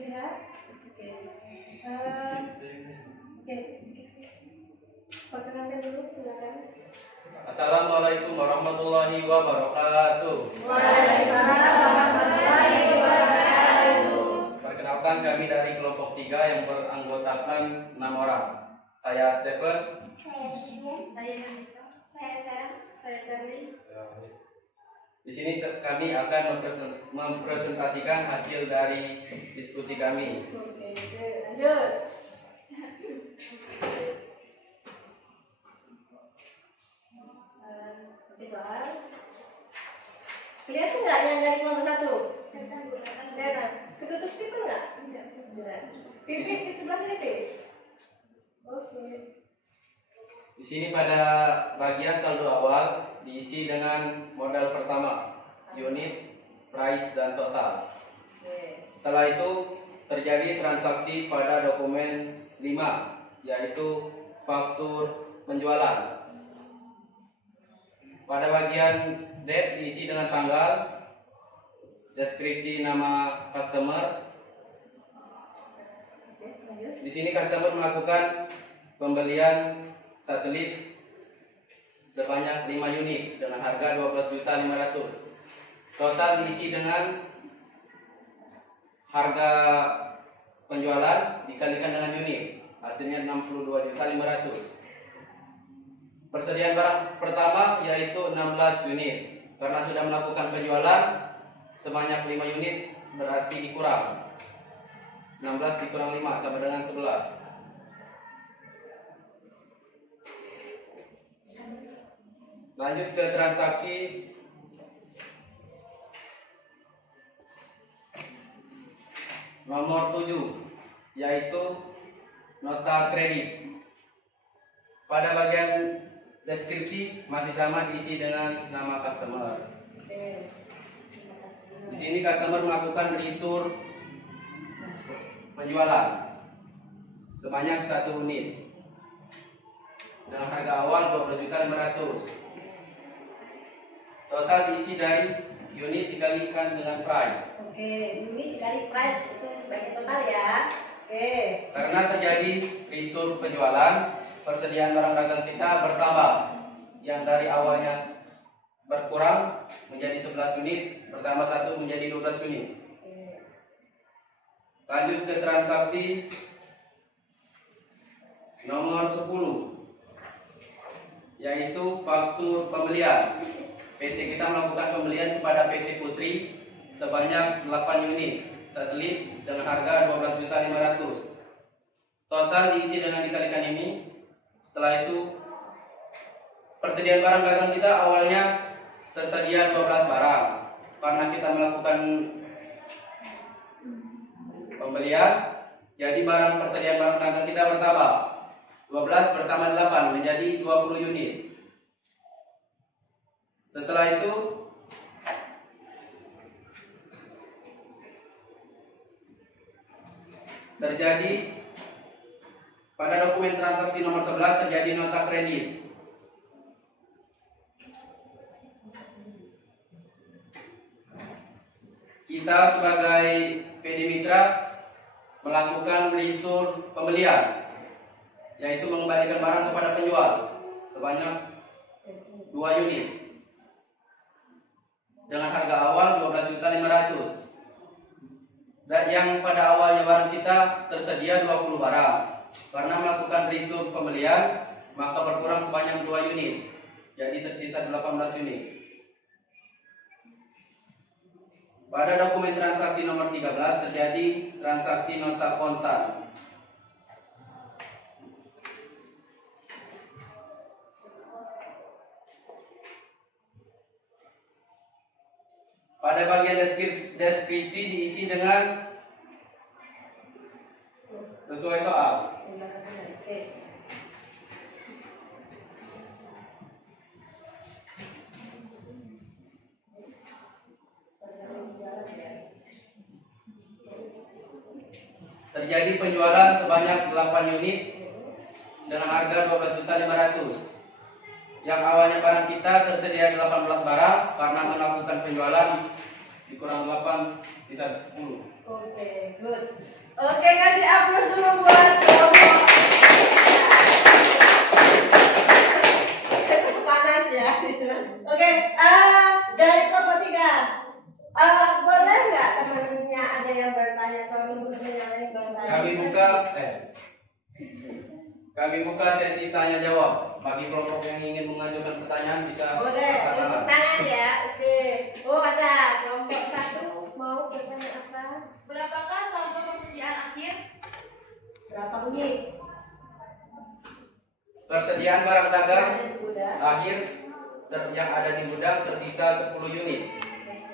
lihat. Oke. Perkenalkan dulu, silakan. Assalamualaikum warahmatullahi wabarakatuh. Waalaikumsalam warahmatullahi wabarakatuh. Perkenalkan, kami dari kelompok 3 yang beranggotakan 6 orang. Saya Stephen. Saya Vivian. Saya Nisa. Saya Sarah. Saya Sherly. Di sini kami akan mempresentasikan hasil dari diskusi kami. Oke, lanjut. Soal. Kelihatan nggak yang dari kelompok 1? Kelihatan. Ketutup Steven nggak? Enggak. Pipi di sebelah sini, Pi. Oke. Di sini pada bagian saldo awal diisi dengan modal pertama, unit, price, dan total. Setelah itu terjadi transaksi pada dokumen 5, yaitu faktur penjualan. Pada bagian date diisi dengan tanggal, deskripsi nama customer. Di sini customer melakukan pembelian satelit sebanyak 5 unit dengan harga 12.500.000. Total diisi dengan harga penjualan dikalikan dengan unit, hasilnya 62.500.000. Persediaan barang pertama yaitu 16 unit. Karena sudah melakukan penjualan sebanyak 5 unit, berarti dikurang 16 dikurang 5 sama dengan 11. Lanjut ke transaksi nomor 7, yaitu nota kredit. Pada bagian deskripsi masih sama diisi dengan nama customer. Di sini customer melakukan retur penjualan sebanyak 1 unit dengan harga awal 12.500.000. Total diisi dari unit dikalikan dengan price. Oke, unit dikali price itu sebagai total ya. Oke. Karena terjadi retur penjualan, persediaan barang dagang kita bertambah. Yang dari awalnya berkurang menjadi 11 unit, bertambah 1 menjadi 12 unit. Lanjut ke transaksi nomor 10, yaitu faktur pembelian. PT kita melakukan pembelian kepada PT Putri sebanyak 8 unit satelit dengan harga 12.500.000. Total diisi dengan dikalikan ini. Setelah itu persediaan barang dagang kita awalnya tersedia 12 barang. Karena kita melakukan pembelian, jadi persediaan barang dagang kita bertambah. 12 bertambah 8 menjadi 20 unit. Setelah itu terjadi pada dokumen transaksi nomor 11 terjadi nota kredit. Kita sebagai PD Mitra melakukan retur pembelian, yaitu mengembalikan barang kepada penjual sebanyak 2 unit dengan harga awal 12.500.000. Dan yang pada awalnya barang kita tersedia 20 barang. Karena melakukan retur pembelian, maka berkurang sebanyak 2 unit. Jadi tersisa 18 unit. Pada dokumen transaksi nomor 13 terjadi transaksi nota kontan. Pada bagian deskripsi diisi dengan sesuai soal. Terjadi penjualan sebanyak 8 unit dengan harga 12.500.000. Yang awalnya barang kita tersedia 18 barang, karena melakukan penjualan dikurang 8 sisa 10. Oke, good. Oke, kasih aplaus dulu buat kelompok. Panas ya. Oke, dari kelompok 3. Boleh nggak temannya ada yang bertanya atau teman-teman yang lain bertanya? Kami buka sesi tanya jawab. Bagi kelompok yang ingin mengajukan pertanyaan bisa Boleh, angkat tangan. untuk tangan ya. Oke. Oh, ada kelompok 1 mau bertanya apa? Berapakah saldo persediaan akhir? Berapa unit? Persediaan barang dagang Udah. akhir yang ada di gudang tersisa 10 unit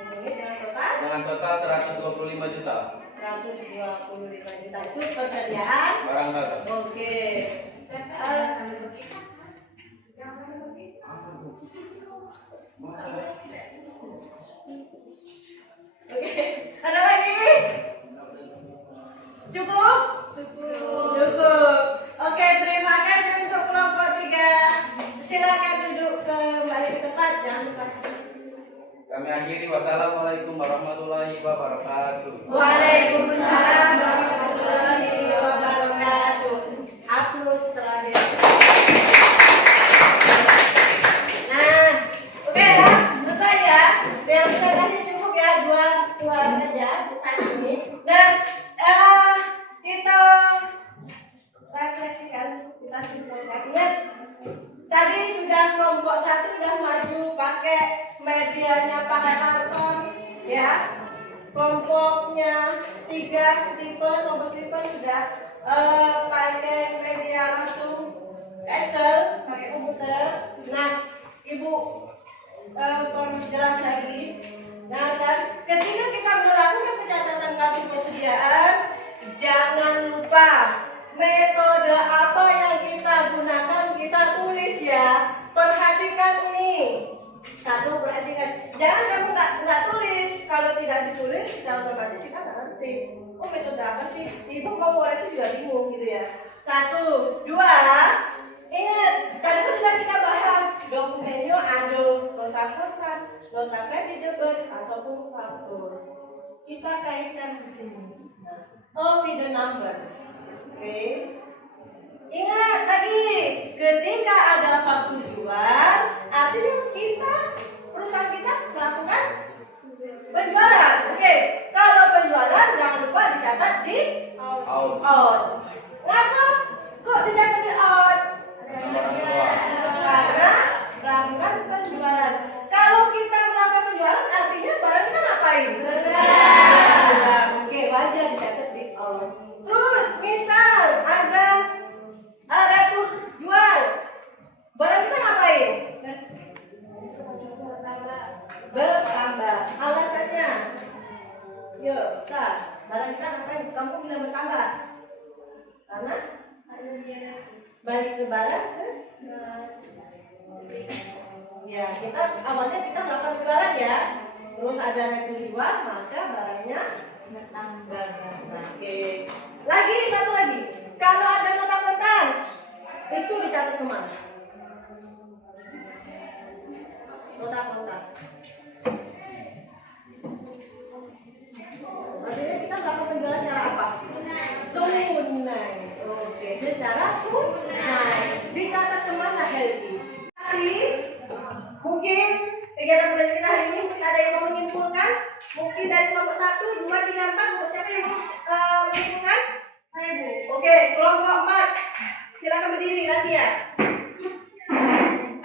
Dengan total dengan total 125 juta 125 juta itu persediaan. barang dagang. Oke. Oke. Ada lagi? Cukup? Cukup. Oke, terima kasih untuk kelompok 3. Silakan duduk kembali ke tempat. Jangan lupa. Kami akhiri. Wassalamualaikum warahmatullahi wabarakatuh. Waalaikumsalam warahmatullahi wabarakatuh. Aplaus terakhir. sudah pakai media langsung Excel, pakai komputer. Nah, Ibu perlu jelas lagi. Nah, dan ketika kita melakukan pencatatan kartu persediaan, jangan lupa metode apa yang kita gunakan, kita tulis ya. Perhatikan ini. Satu, perhatikan. Jangan kamu nggak tulis. Kalau tidak ditulis, secara otomatis kita nggak ngerti. Oh, metode apa sih? Ibu mau koreksi juga bingung gitu ya. Satu, dua. Ingat, tadi kan sudah kita bahas. Dokumennya ada nota kontan, nota kredit debit, ataupun faktur. Kita kaitkan di sini. Oh, video number. Oke. Ingat lagi, ketika ada faktur jual, artinya perusahaan kita melakukan penjualan. Oke, kalau penjualan jangan lupa dicatat di out. Kenapa? Kok dicatat di out? Karena melakukan penjualan. Kalau kita melakukan penjualan, artinya barang kita ngapain? Barang. Oke, wajar dicatat di out. Terus, misal ada retur jual, barang kita ngapain? Bertambah. Alasannya, yuk, barang kita ngapain? Kamu bilang bertambah? Karena balik ke barang ke? Ya, kita awalnya kita melakukan penjualan ya. Terus ada retur jual, maka barangnya bertambah. Oke. Lagi, satu lagi. Kalau ada nota kontan, itu dicatat kemana? Nota kontan. Artinya kita melakukan penjualan secara apa? Tunai. Oke, secara tunai. Dicatat kemana, Helgi? Mungkin kegiatan belajar kita hari ini mungkin ada yang mau menyimpulkan. Mungkin dari kelompok 1, 2, 3, 4. Siapa yang mau menyimpulkan? Oke, kelompok 4. Silakan berdiri nanti ya.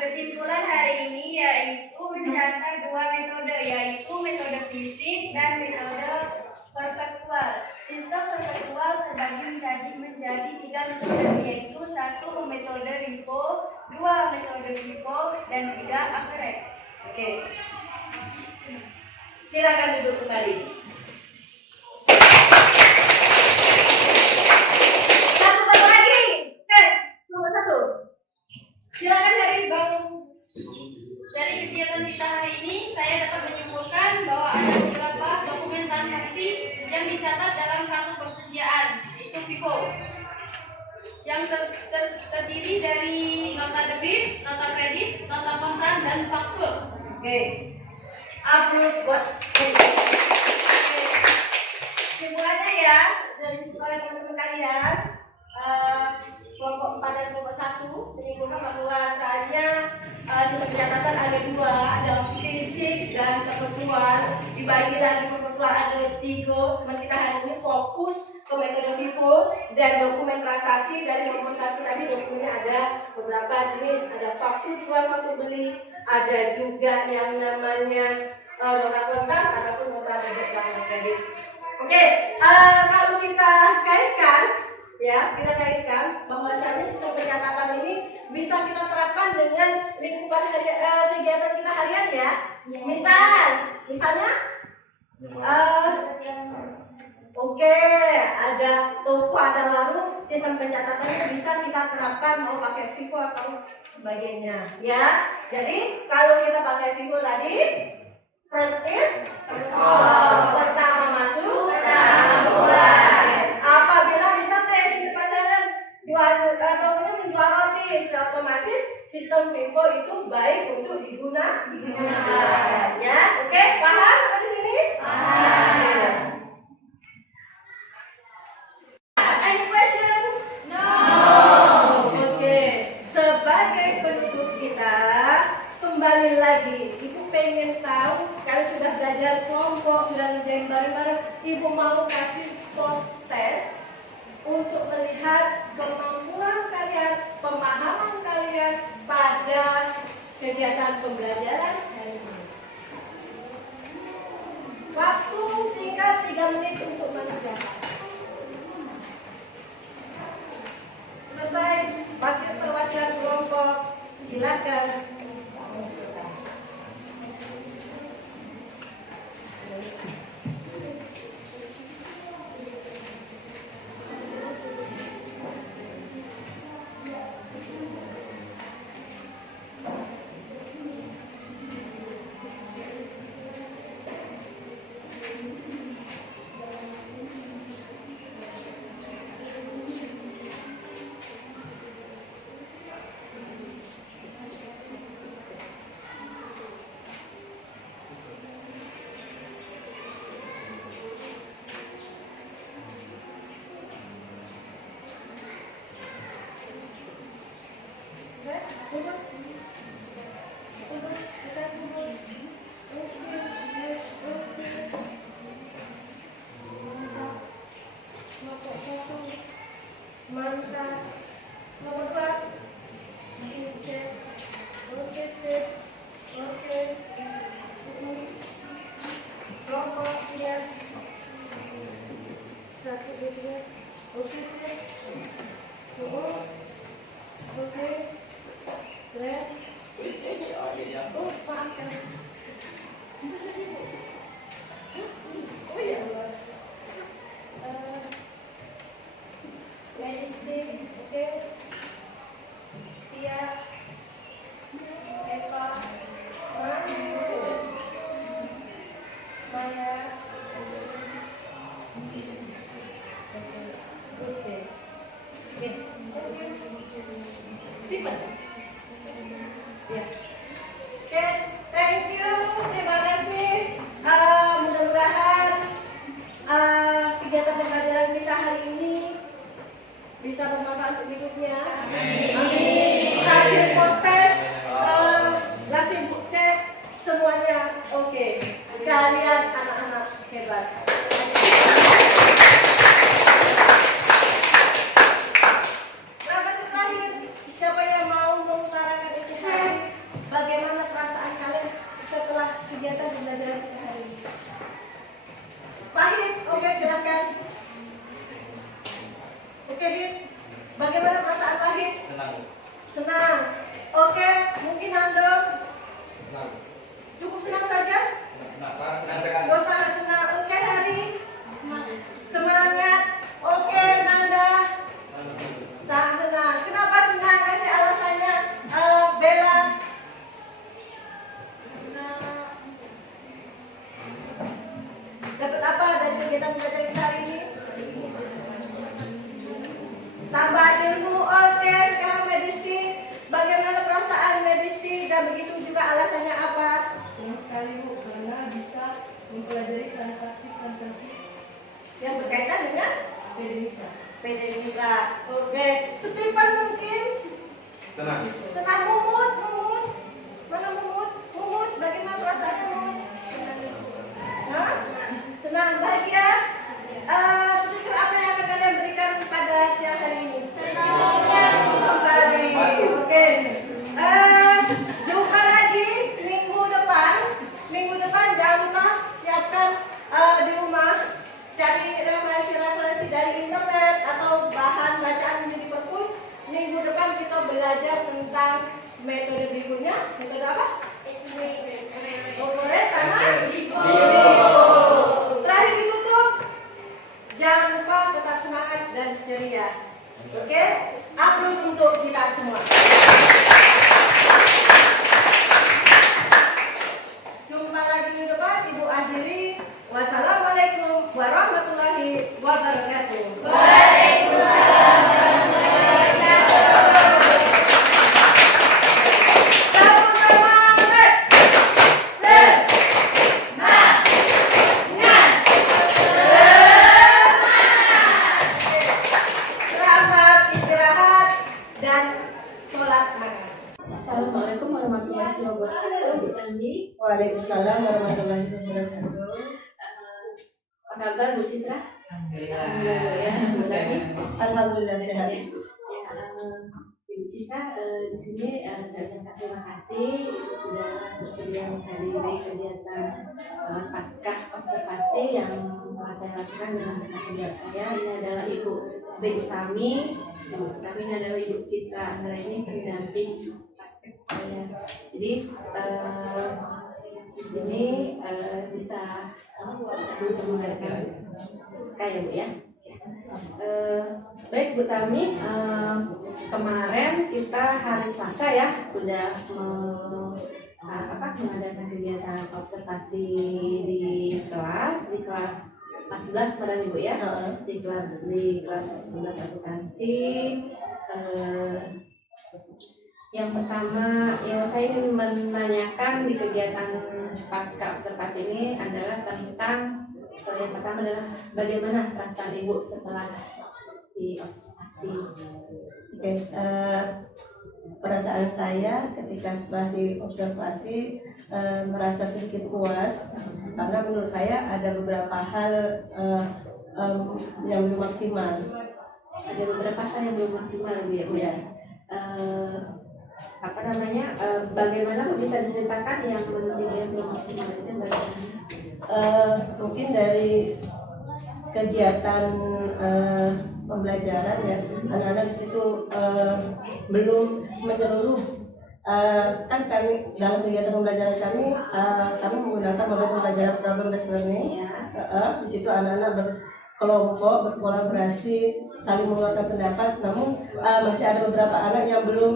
Kesimpulan hari ini yaitu mencatat dua metode, yaitu metode fisik dan metode perspektual. Sistem perspektual terbagi menjadi 3 metode, yaitu 1 metode LIFO, 2 metode FIFO, dan 3 average. Oke. Silakan duduk kembali. Satu lagi. Nomor 1. Silakan dari Bang. Dari kegiatan kita hari ini, saya dapat menyimpulkan bahwa ada beberapa dokumen transaksi yang dicatat dalam kartu persediaan, yaitu FIFO, yang terdiri dari nota debit, nota kredit, nota kontan, dan faktur. Oke. Plus buat. Simpulannya ya, dari simpulan teman-teman kalian, kelompok 4 dan kelompok 1 menyimpulkan bahwasanya sistem pencatatan ada 2, ada fisik dan perpetual. Dibagi lagi perpetual ada 3. Teman kita hari ini fokus ke metode FIFO dan dokumen transaksi. Dari nomor 1 tadi dokumennya ada beberapa jenis, ada faktur jual, faktur beli, ada juga yang namanya nota kontan ataupun nota debit dan nota kredit. Oke, kalau kita kaitkan bahwasanya sistem pencatatan ini bisa kita terapkan dengan lingkupan kegiatan kita harian ya. Misalnya, oke, ada toko, ada warung, sistem pencatatannya bisa kita terapkan mau pakai FIFO atau sebagainya ya. Jadi kalau kita pakai FIFO tadi, first in, first out. Pertama masuk, pertama keluar. Apabila misalnya di pasaran jual tokonya menjual roti, secara otomatis sistem FIFO itu baik untuk digunakan. Ya, oke, paham sampai di sini? Paham. Any question? No. Oke, sebagai penutup kita kembali lagi. Ibu pengen tahu, kalau sudah belajar kelompok, sudah ngerjain bareng-bareng, Ibu mau kasih post test untuk melihat kemampuan kalian, pemahaman kalian pada kegiatan pembelajaran hari ini. Waktu singkat 3 menit untuk mengerjakan. Duduk. Duduk. Bisa duduk. Oke. Mantap. Nomor 1. Mantap. Nomor 2. Cek. Oke, sip. Oke. Rokok, ya. 1, 2, 3. Oke, sip. Oke. Red. Oh, maafkan. Oh ya Allah. Medistik, oke. Tia. Eva. Maya. Gusti. Oke. Stephen. Ya. Oke, thank you. Terima kasih. Mudah-mudahan kegiatan pembelajaran kita hari ini bisa bermanfaat untuk berikutnya. Amin. Hasil post-test langsung cek semuanya. Oke. Kalian anak-anak hebat. Selamat terakhir. Siapa yang mau mengutarakan isi hati? Bagaimana perasaan kalian setelah kegiatan pembelajaran kita hari ini? Pahit, oke, silakan. Oke, Hit. Bagaimana perasaan Pahit? Senang. Senang. Oke, mungkin Nando. Senang. Cukup senang saja? Senang sekali. Oh, sangat senang. Oke, Hari. Semangat. Oke, Nanda. Sangat senang. Kenapa senang? Kasih alasannya. Bella. Dapat apa dari kegiatan belajar kita hari ini? Tambah ilmu. Oke, sekarang Medisti. Bagaimana perasaan Medisti dan begitu juga alasannya apa? Senang sekali Bu, karena bisa mempelajari transaksi Yang berkaitan dengan PD Mitra. Oke, Stephen mungkin? Senang. Senang. Mumut. Mana Mumut? Mumut, bagaimana perasaannya Mumut? Hah? Senang, bahagia. Stiker apa yang akan kalian berikan pada siang hari ini? Kembali. Oke. Jumpa lagi minggu depan. Minggu depan jangan lupa siapkan di rumah, cari referensi dari internet atau bahan bacaan menjadi perpus. Minggu depan kita belajar tentang metode berikutnya. Metode apa? Overhead sama Ligo. Terakhir ditutup. Jangan lupa tetap semangat dan ceria. Oke? Aplaus untuk kita semua. Jumpa lagi minggu depan. Ibu akhiri. Wassalamualaikum warahmatullahi wabarakatuh. Waalaikumsalam warahmatullahi wabarakatuh. Semangat. Selamat istirahat dan sholat makan. Assalamualaikum warahmatullahi wabarakatuh, Bu Tami. Waalaikumsalam warahmatullahi wabarakatuh. Apa kabar Bu Citra? Alhamdulillah ya, Bu Tami. Alhamdulillah sehat. Ya, Ibu Citra, di sini saya ucapkan terima kasih Ibu sudah bersedia menghadiri kegiatan Paskah observasi yang telah saya lakukan dengan rekan kerja saya. Ini adalah Ibu Sri Utami. Ibu Sri Utami ini adalah Ibu Citra Anggra, ini pendamping praktek saya. Jadi di sini bisa mengadakan Paskah ya Bu ya. Baik Bu Tami, kemarin kita hari Selasa ya sudah mengadakan kegiatan observasi di kelas 11 kemarin Ibu ya, di kelas 11 akuntansi. Yang pertama yang saya ingin menanyakan di kegiatan pasca observasi ini adalah tentang yang pertama adalah bagaimana perasaan Ibu setelah di observasi. Oke, perasaan saya ketika setelah diobservasi merasa sedikit puas karena menurut saya ada beberapa hal yang belum maksimal. Ada beberapa hal yang belum maksimal Bu ya. Ya. Bagaimana Bu bisa diceritakan yang belum maksimal itu bagaimana? Mungkin dari kegiatan pembelajaran ya, anak-anak di situ belum menyeluruh. Kan kami dalam kegiatan pembelajaran kami menggunakan model pembelajaran problem based learning. Di situ anak-anak berkelompok, berkolaborasi, saling mengeluarkan pendapat. Namun masih ada beberapa anak yang belum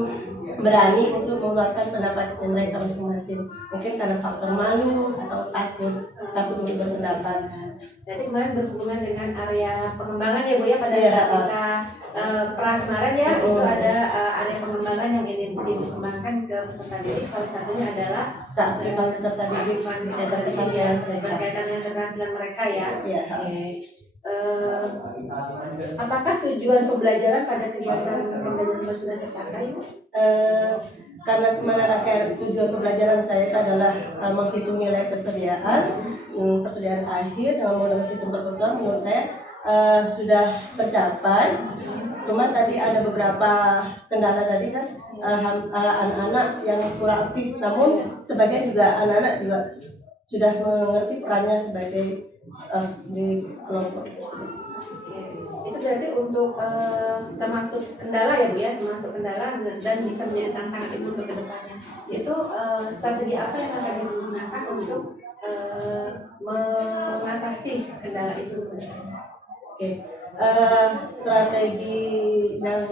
berani untuk mengeluarkan pendapat mereka masing-masing. Mungkin karena faktor malu atau takut untuk berpendapat. Jadi kemarin berhubungan dengan area pengembangan ya Bu ya, pada Iya, saat kita perang kemarin ya, itu ada area pengembangan yang ingin dikembangkan ke peserta didik. Salah satunya adalah Keaktifan peserta didik berkaitan dengan keterampilan mereka ya. Iya. Oke. Apakah tujuan pembelajaran pada kegiatan pembelajaran sudah tercapai Bu? Karena kemana tujuan pembelajaran saya itu adalah menghitung nilai persediaan akhir dengan modal sistem tertentu, menurut saya sudah tercapai. Cuma tadi ada beberapa kendala tadi kan, anak-anak yang kurang aktif, namun sebagian juga anak-anak juga sudah mengerti perannya sebagai di kelompok tersebut. Oke. Itu berarti untuk termasuk kendala ya Bu ya, termasuk kendala dan bisa menjadi tantangan Ibu untuk kedepannya. Itu strategi apa yang akan digunakan untuk mengatasi kendala itu? Oke. Strategi yang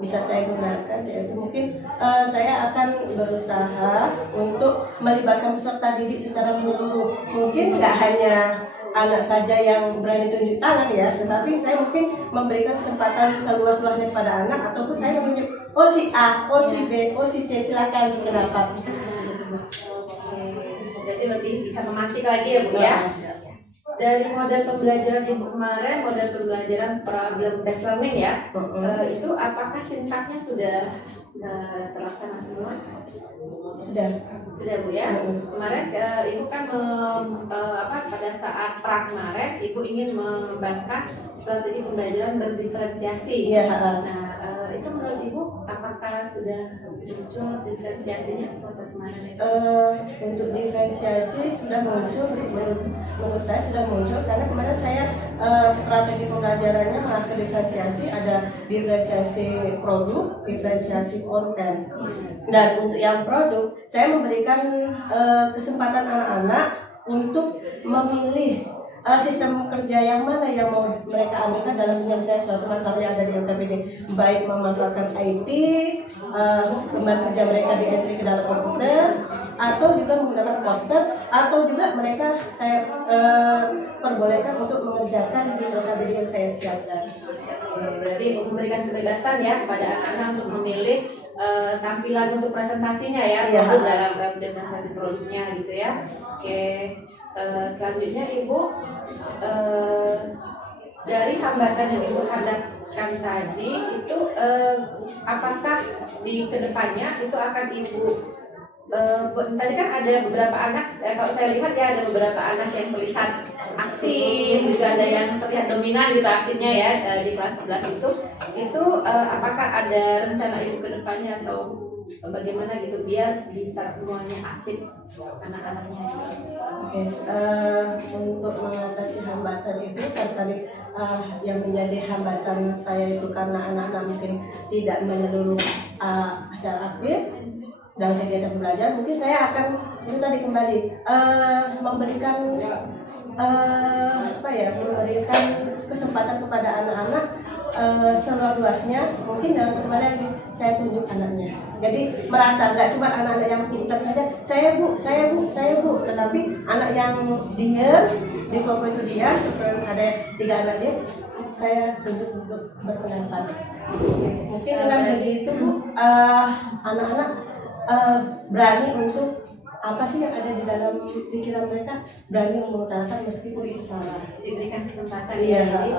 bisa saya gunakan yaitu mungkin saya akan berusaha untuk melibatkan peserta didik secara menyeluruh. Mungkin nggak hanya anak saja yang berani tunjuk tangan ya, tetapi saya mungkin memberikan kesempatan seluas-luasnya pada anak, ataupun saya menunjuk oh si A, oh si B, oh si C, silakan kenapa. Oke, berarti lebih bisa memantik lagi ya Bu ya. Dari model pembelajaran Ibu kemarin, model pembelajaran problem based learning ya, itu apakah sintaknya sudah terlaksana semua? Sudah Bu ya. Kemarin Ibu kan pada saat pra kemarin Ibu ingin mengembangkan strategi pembelajaran berdiferensiasi. Iya. Nah, itu menurut Ibu apakah sudah muncul diferensiasinya proses kemarin itu? Untuk diferensiasi sudah muncul, menurut saya sudah muncul karena kemarin saya strategi pembelajarannya mengatur diferensiasi, ada diferensiasi produk, diferensiasi konten. Dan untuk yang produk, saya memberikan kesempatan anak-anak untuk memilih sistem kerja yang mana yang mau mereka ambilkan dalam penyelesaian suatu masalah yang ada di LKPD, baik memanfaatkan IT, lembar kerja mereka di entry ke dalam komputer, atau juga menggunakan poster, atau juga mereka saya perbolehkan untuk mengerjakan di LKPD yang saya siapkan. Berarti memberikan kebebasan ya kepada anak-anak untuk memilih tampilan untuk presentasinya ya, produk dalam diferensiasi produknya gitu ya. Oke, selanjutnya Ibu dari hambatan yang Ibu hadapkan tadi itu apakah di kedepannya itu akan Ibu tadi kan ada beberapa anak, kalau saya lihat ya ada beberapa anak yang terlihat aktif, juga ada yang terlihat dominan gitu aktifnya ya di kelas 11 itu apakah ada rencana Ibu kedepannya atau bagaimana gitu biar bisa semuanya aktif anak-anaknya? Oke, untuk mengatasi hambatan itu kan tadi yang menjadi hambatan saya itu karena anak-anak mungkin tidak menyeluruh secara aktif dalam kegiatan belajar, mungkin saya akan itu tadi kembali memberikan memberikan kesempatan kepada anak-anak seluas-luasnya, mungkin dalam kemarin saya tunjuk anaknya. Jadi merata, nggak cuma anak-anak yang pintar saja, saya bu, tetapi anak yang diam di kelompok itu diam, ada 3 anak dia, saya tunjuk untuk berpendapat. Mungkin dengan begitu bu, anak-anak berani untuk apa sih yang ada di dalam pikiran mereka, berani mengutarakan meskipun itu salah. Diberikan kesempatan Iya, ya, jadi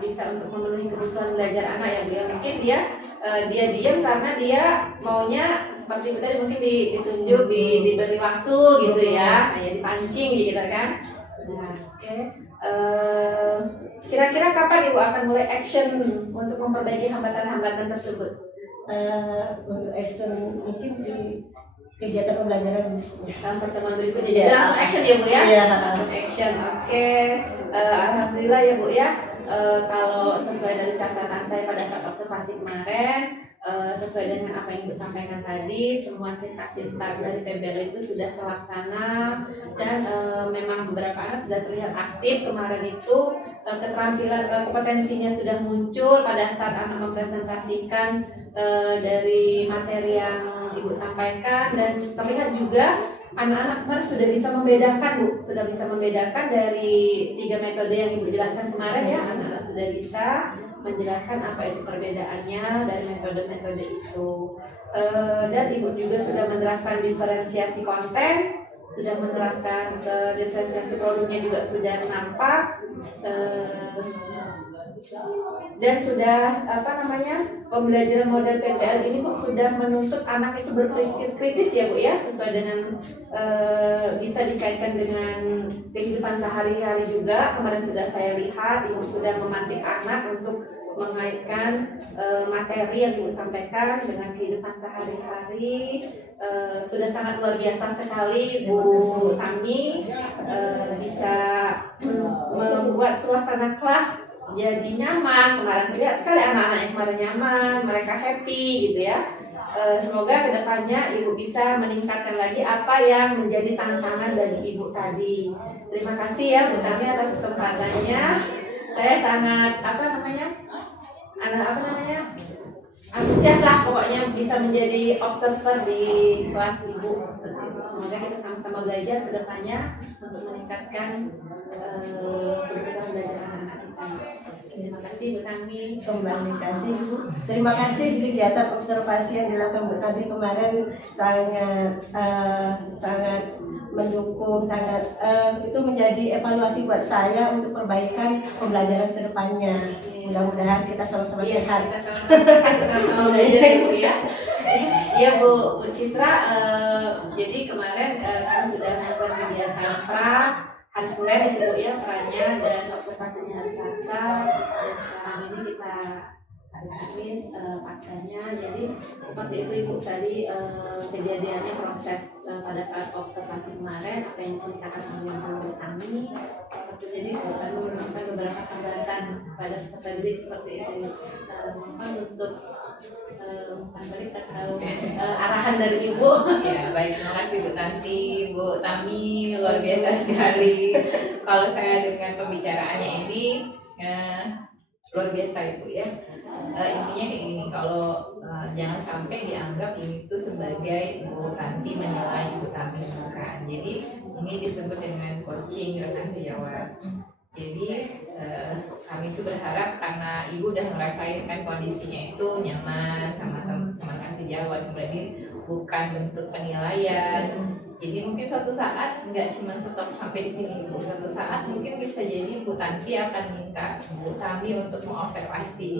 bisa untuk memenuhi kebutuhan belajar anak ya Bu ya. Mungkin dia diam karena dia maunya seperti itu tadi, mungkin ditunjuk, diberi waktu gitu ya, kayak dipancing gitu kan. Nah, oke. Kira-kira kapan Ibu akan mulai action untuk memperbaiki hambatan-hambatan tersebut? Untuk action mungkin di kegiatan pembelajaran Dalam pertemuan berikutnya, Iya. jadi langsung action ya Bu ya? Iya. Langsung action, oke. Alhamdulillah ya Bu ya, kalau sesuai dari catatan saya pada saat observasi kemarin, sesuai dengan apa yang Ibu sampaikan tadi, semua sintak-sintak dari PBL itu sudah terlaksana, dan memang beberapa anak sudah terlihat aktif kemarin itu, keterampilan kompetensinya sudah muncul pada saat anak mempresentasikan dari materi yang Ibu sampaikan, dan terlihat juga anak-anak kemarin sudah bisa membedakan Bu, sudah bisa membedakan dari 3 metode yang Ibu jelaskan kemarin ya, anak-anak sudah bisa menjelaskan apa itu perbedaannya dari metode-metode itu. Dan Ibu juga sudah menerapkan diferensiasi konten, sudah menerapkan diferensiasi produknya juga sudah nampak, dan sudah pembelajaran model PBL ini Bu sudah menuntut anak itu berpikir kritis ya Bu ya, sesuai dengan bisa dikaitkan dengan kehidupan sehari-hari juga. Kemarin sudah saya lihat Ibu sudah memantik anak untuk mengaitkan materi yang Ibu sampaikan dengan kehidupan sehari-hari. Sudah sangat luar biasa sekali Bu Tami, bisa membuat suasana kelas jadi nyaman. Kemarin terlihat sekali anak-anak yang kemarin nyaman, mereka happy gitu ya. Semoga kedepannya Ibu bisa meningkatkan lagi apa yang menjadi tantangan dari Ibu tadi. Terima kasih ya Bu Tami atas kesempatannya. Saya sangat antusias lah pokoknya bisa menjadi observer di kelas Ibu seperti itu. Semoga kita sama-sama belajar kedepannya untuk meningkatkan kebutuhan belajar anak-anak kita. Terima kasih Bu Tami. Kembali kasih Bu. Terima kasih kegiatan observasi yang dilakukan Bu tadi kemarin sangat mendukung, itu menjadi evaluasi buat saya untuk perbaikan pembelajaran ke depannya. Mudah-mudahan kita sama-sama sehat. Kita sama-sama belajar ya Bu ya. Iya Bu Citra, jadi kemarin kami sudah melakukan kegiatan hari Senin itu Bu ya, perannya dan observasinya hari Selasa, dan sekarang ini kita hari Kamis pascanya. Jadi seperti itu Ibu tadi kejadiannya proses pada saat observasi kemarin, apa yang diceritakan oleh Bu Tami. Jadi Bu Tami menemukan beberapa hambatan pada peserta didik seperti itu. Untuk arahan dari Ibu. Ya, baik, terima kasih Bu Tanti, Bu Tami, luar biasa sekali. Kalau saya dengan pembicaraannya ini luar biasa Ibu ya. Intinya kayak gini, kalau jangan sampai dianggap ini tuh sebagai Bu Tanti menilai Bu Tami, bukan. Jadi ini disebut dengan coaching rekan sejawat. Jadi kami itu berharap karena Ibu udah ngerasain kan kondisinya itu nyaman sama rekan sejawat, berarti bukan bentuk penilaian. Jadi mungkin suatu saat nggak cuma stop sampai di sini Ibu, suatu saat mungkin bisa jadi Bu Tanti akan minta Bu Tami untuk mengobservasi.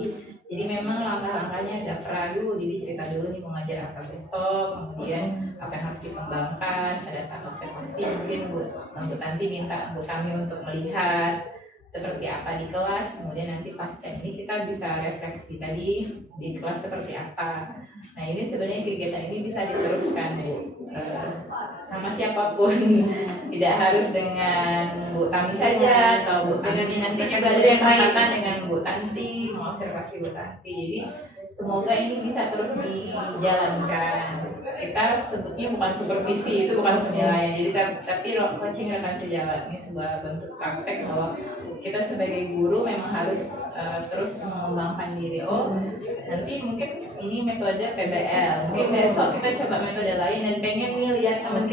Jadi memang langkah-langkahnya ada dulu, jadi cerita dulu nih mengajar apa besok, kemudian apa yang harus dikembangkan pada saat observasi. Mungkin Bu Tanti minta Bu Tami untuk melihat seperti apa di kelas, kemudian nanti pasca ini kita bisa refleksi tadi di kelas seperti apa. Nah ini sebenarnya kegiatan ini bisa diteruskan Bu sama siapapun, tidak harus dengan Bu Tami saja, atau Bu Tami nanti juga ada kesempatan dengan Bu Tanti, mengobservasi Bu Tanti. Jadi semoga ini bisa terus dijalankan. Kita sebutnya bukan supervisi, itu bukan penilaian, jadi tapi coaching rekan sejawat ini sebuah bentuk praktek bahwa kita sebagai guru memang harus terus mengembangkan diri. Oh, nanti mungkin ini metode PBL, mungkin besok kita coba metode lain, dan pengen nih lihat teman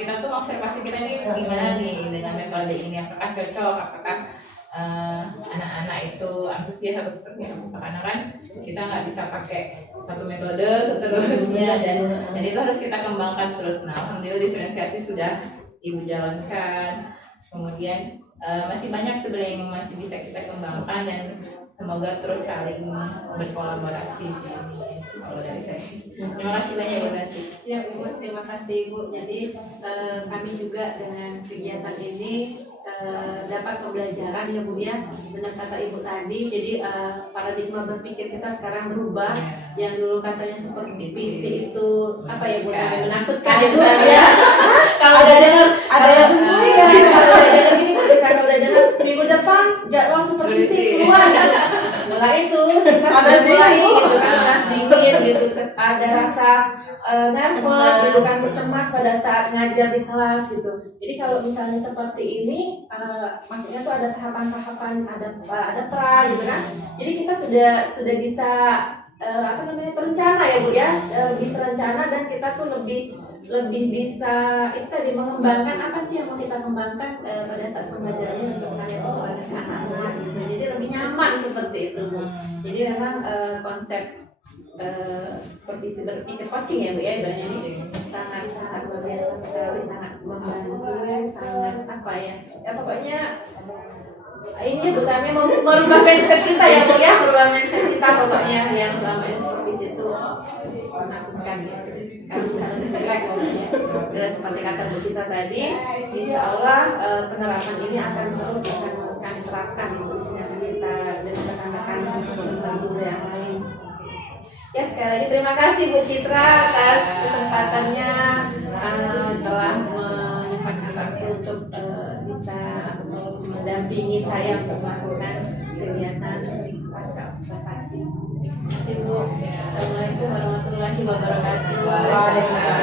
kita tuh observasi kita ini gimana nih dengan metode ini, apakah cocok, apakah anak-anak itu antusias atau seperti apa, karena kan kita nggak bisa pakai satu metode seterusnya, dan itu harus kita kembangkan terus. Nah, alhamdulillah diferensiasi sudah Ibu jalankan, kemudian masih banyak sebenarnya yang masih bisa kita kembangkan, dan semoga terus saling berkolaborasi sih, kalau dari saya. Terima kasih banyak Bu Tanti. Siap Bu, terima kasih Bu. Jadi kami juga dengan kegiatan ini dapat pembelajaran ya Bu ya. Benar kata Ibu tadi, jadi paradigma berpikir kita sekarang berubah. Yang dulu katanya supervisi itu apa ya Bu, namanya menakutkan ya Bu ya. Kalau udah dengar ada yang kalau udah dengar gini, kalau udah dengar minggu depan jadwal supervisi keluar gitu. Malah itu kita sudah mulai gitu kan, kelas dingin gitu, ada rasa nervous gitu kan, cemas pada saat ngajar di kelas gitu. Jadi kalau misalnya seperti ini, maksudnya tuh ada tahapan-tahapan, ada pra gitu kan. Jadi kita sudah bisa terencana ya Bu ya, lebih terencana, dan kita tuh lebih bisa itu tadi mengembangkan apa sih yang mau kita kembangkan pada saat pembelajarannya untuk karya anak-anak gitu. Jadi lebih nyaman seperti itu Bu. Jadi memang konsep supervisi berpikir coaching ya Bu ya, ibaratnya ini sangat luar biasa sekali, sangat membantu, sangat apa ya pokoknya ini Bu kami mau merubah mindset kita ya Bu ya, merubah mindset kita pokoknya yang selama ini supervisi itu menakutkan ya. Sekarang bisa lebih jelek pokoknya. Dan seperti kata Bu Citra tadi, insya Allah penerapan ini akan kami terapkan di sinar kita dan rekan-rekan guru yang lain. Ya, sekali lagi terima kasih Bu Citra atas kesempatannya, telah menyempatkan waktu untuk bisa mendampingi saya untuk melakukan kegiatan pasca observasi. Terima kasih Bu. Assalamualaikum warahmatullahi wabarakatuh.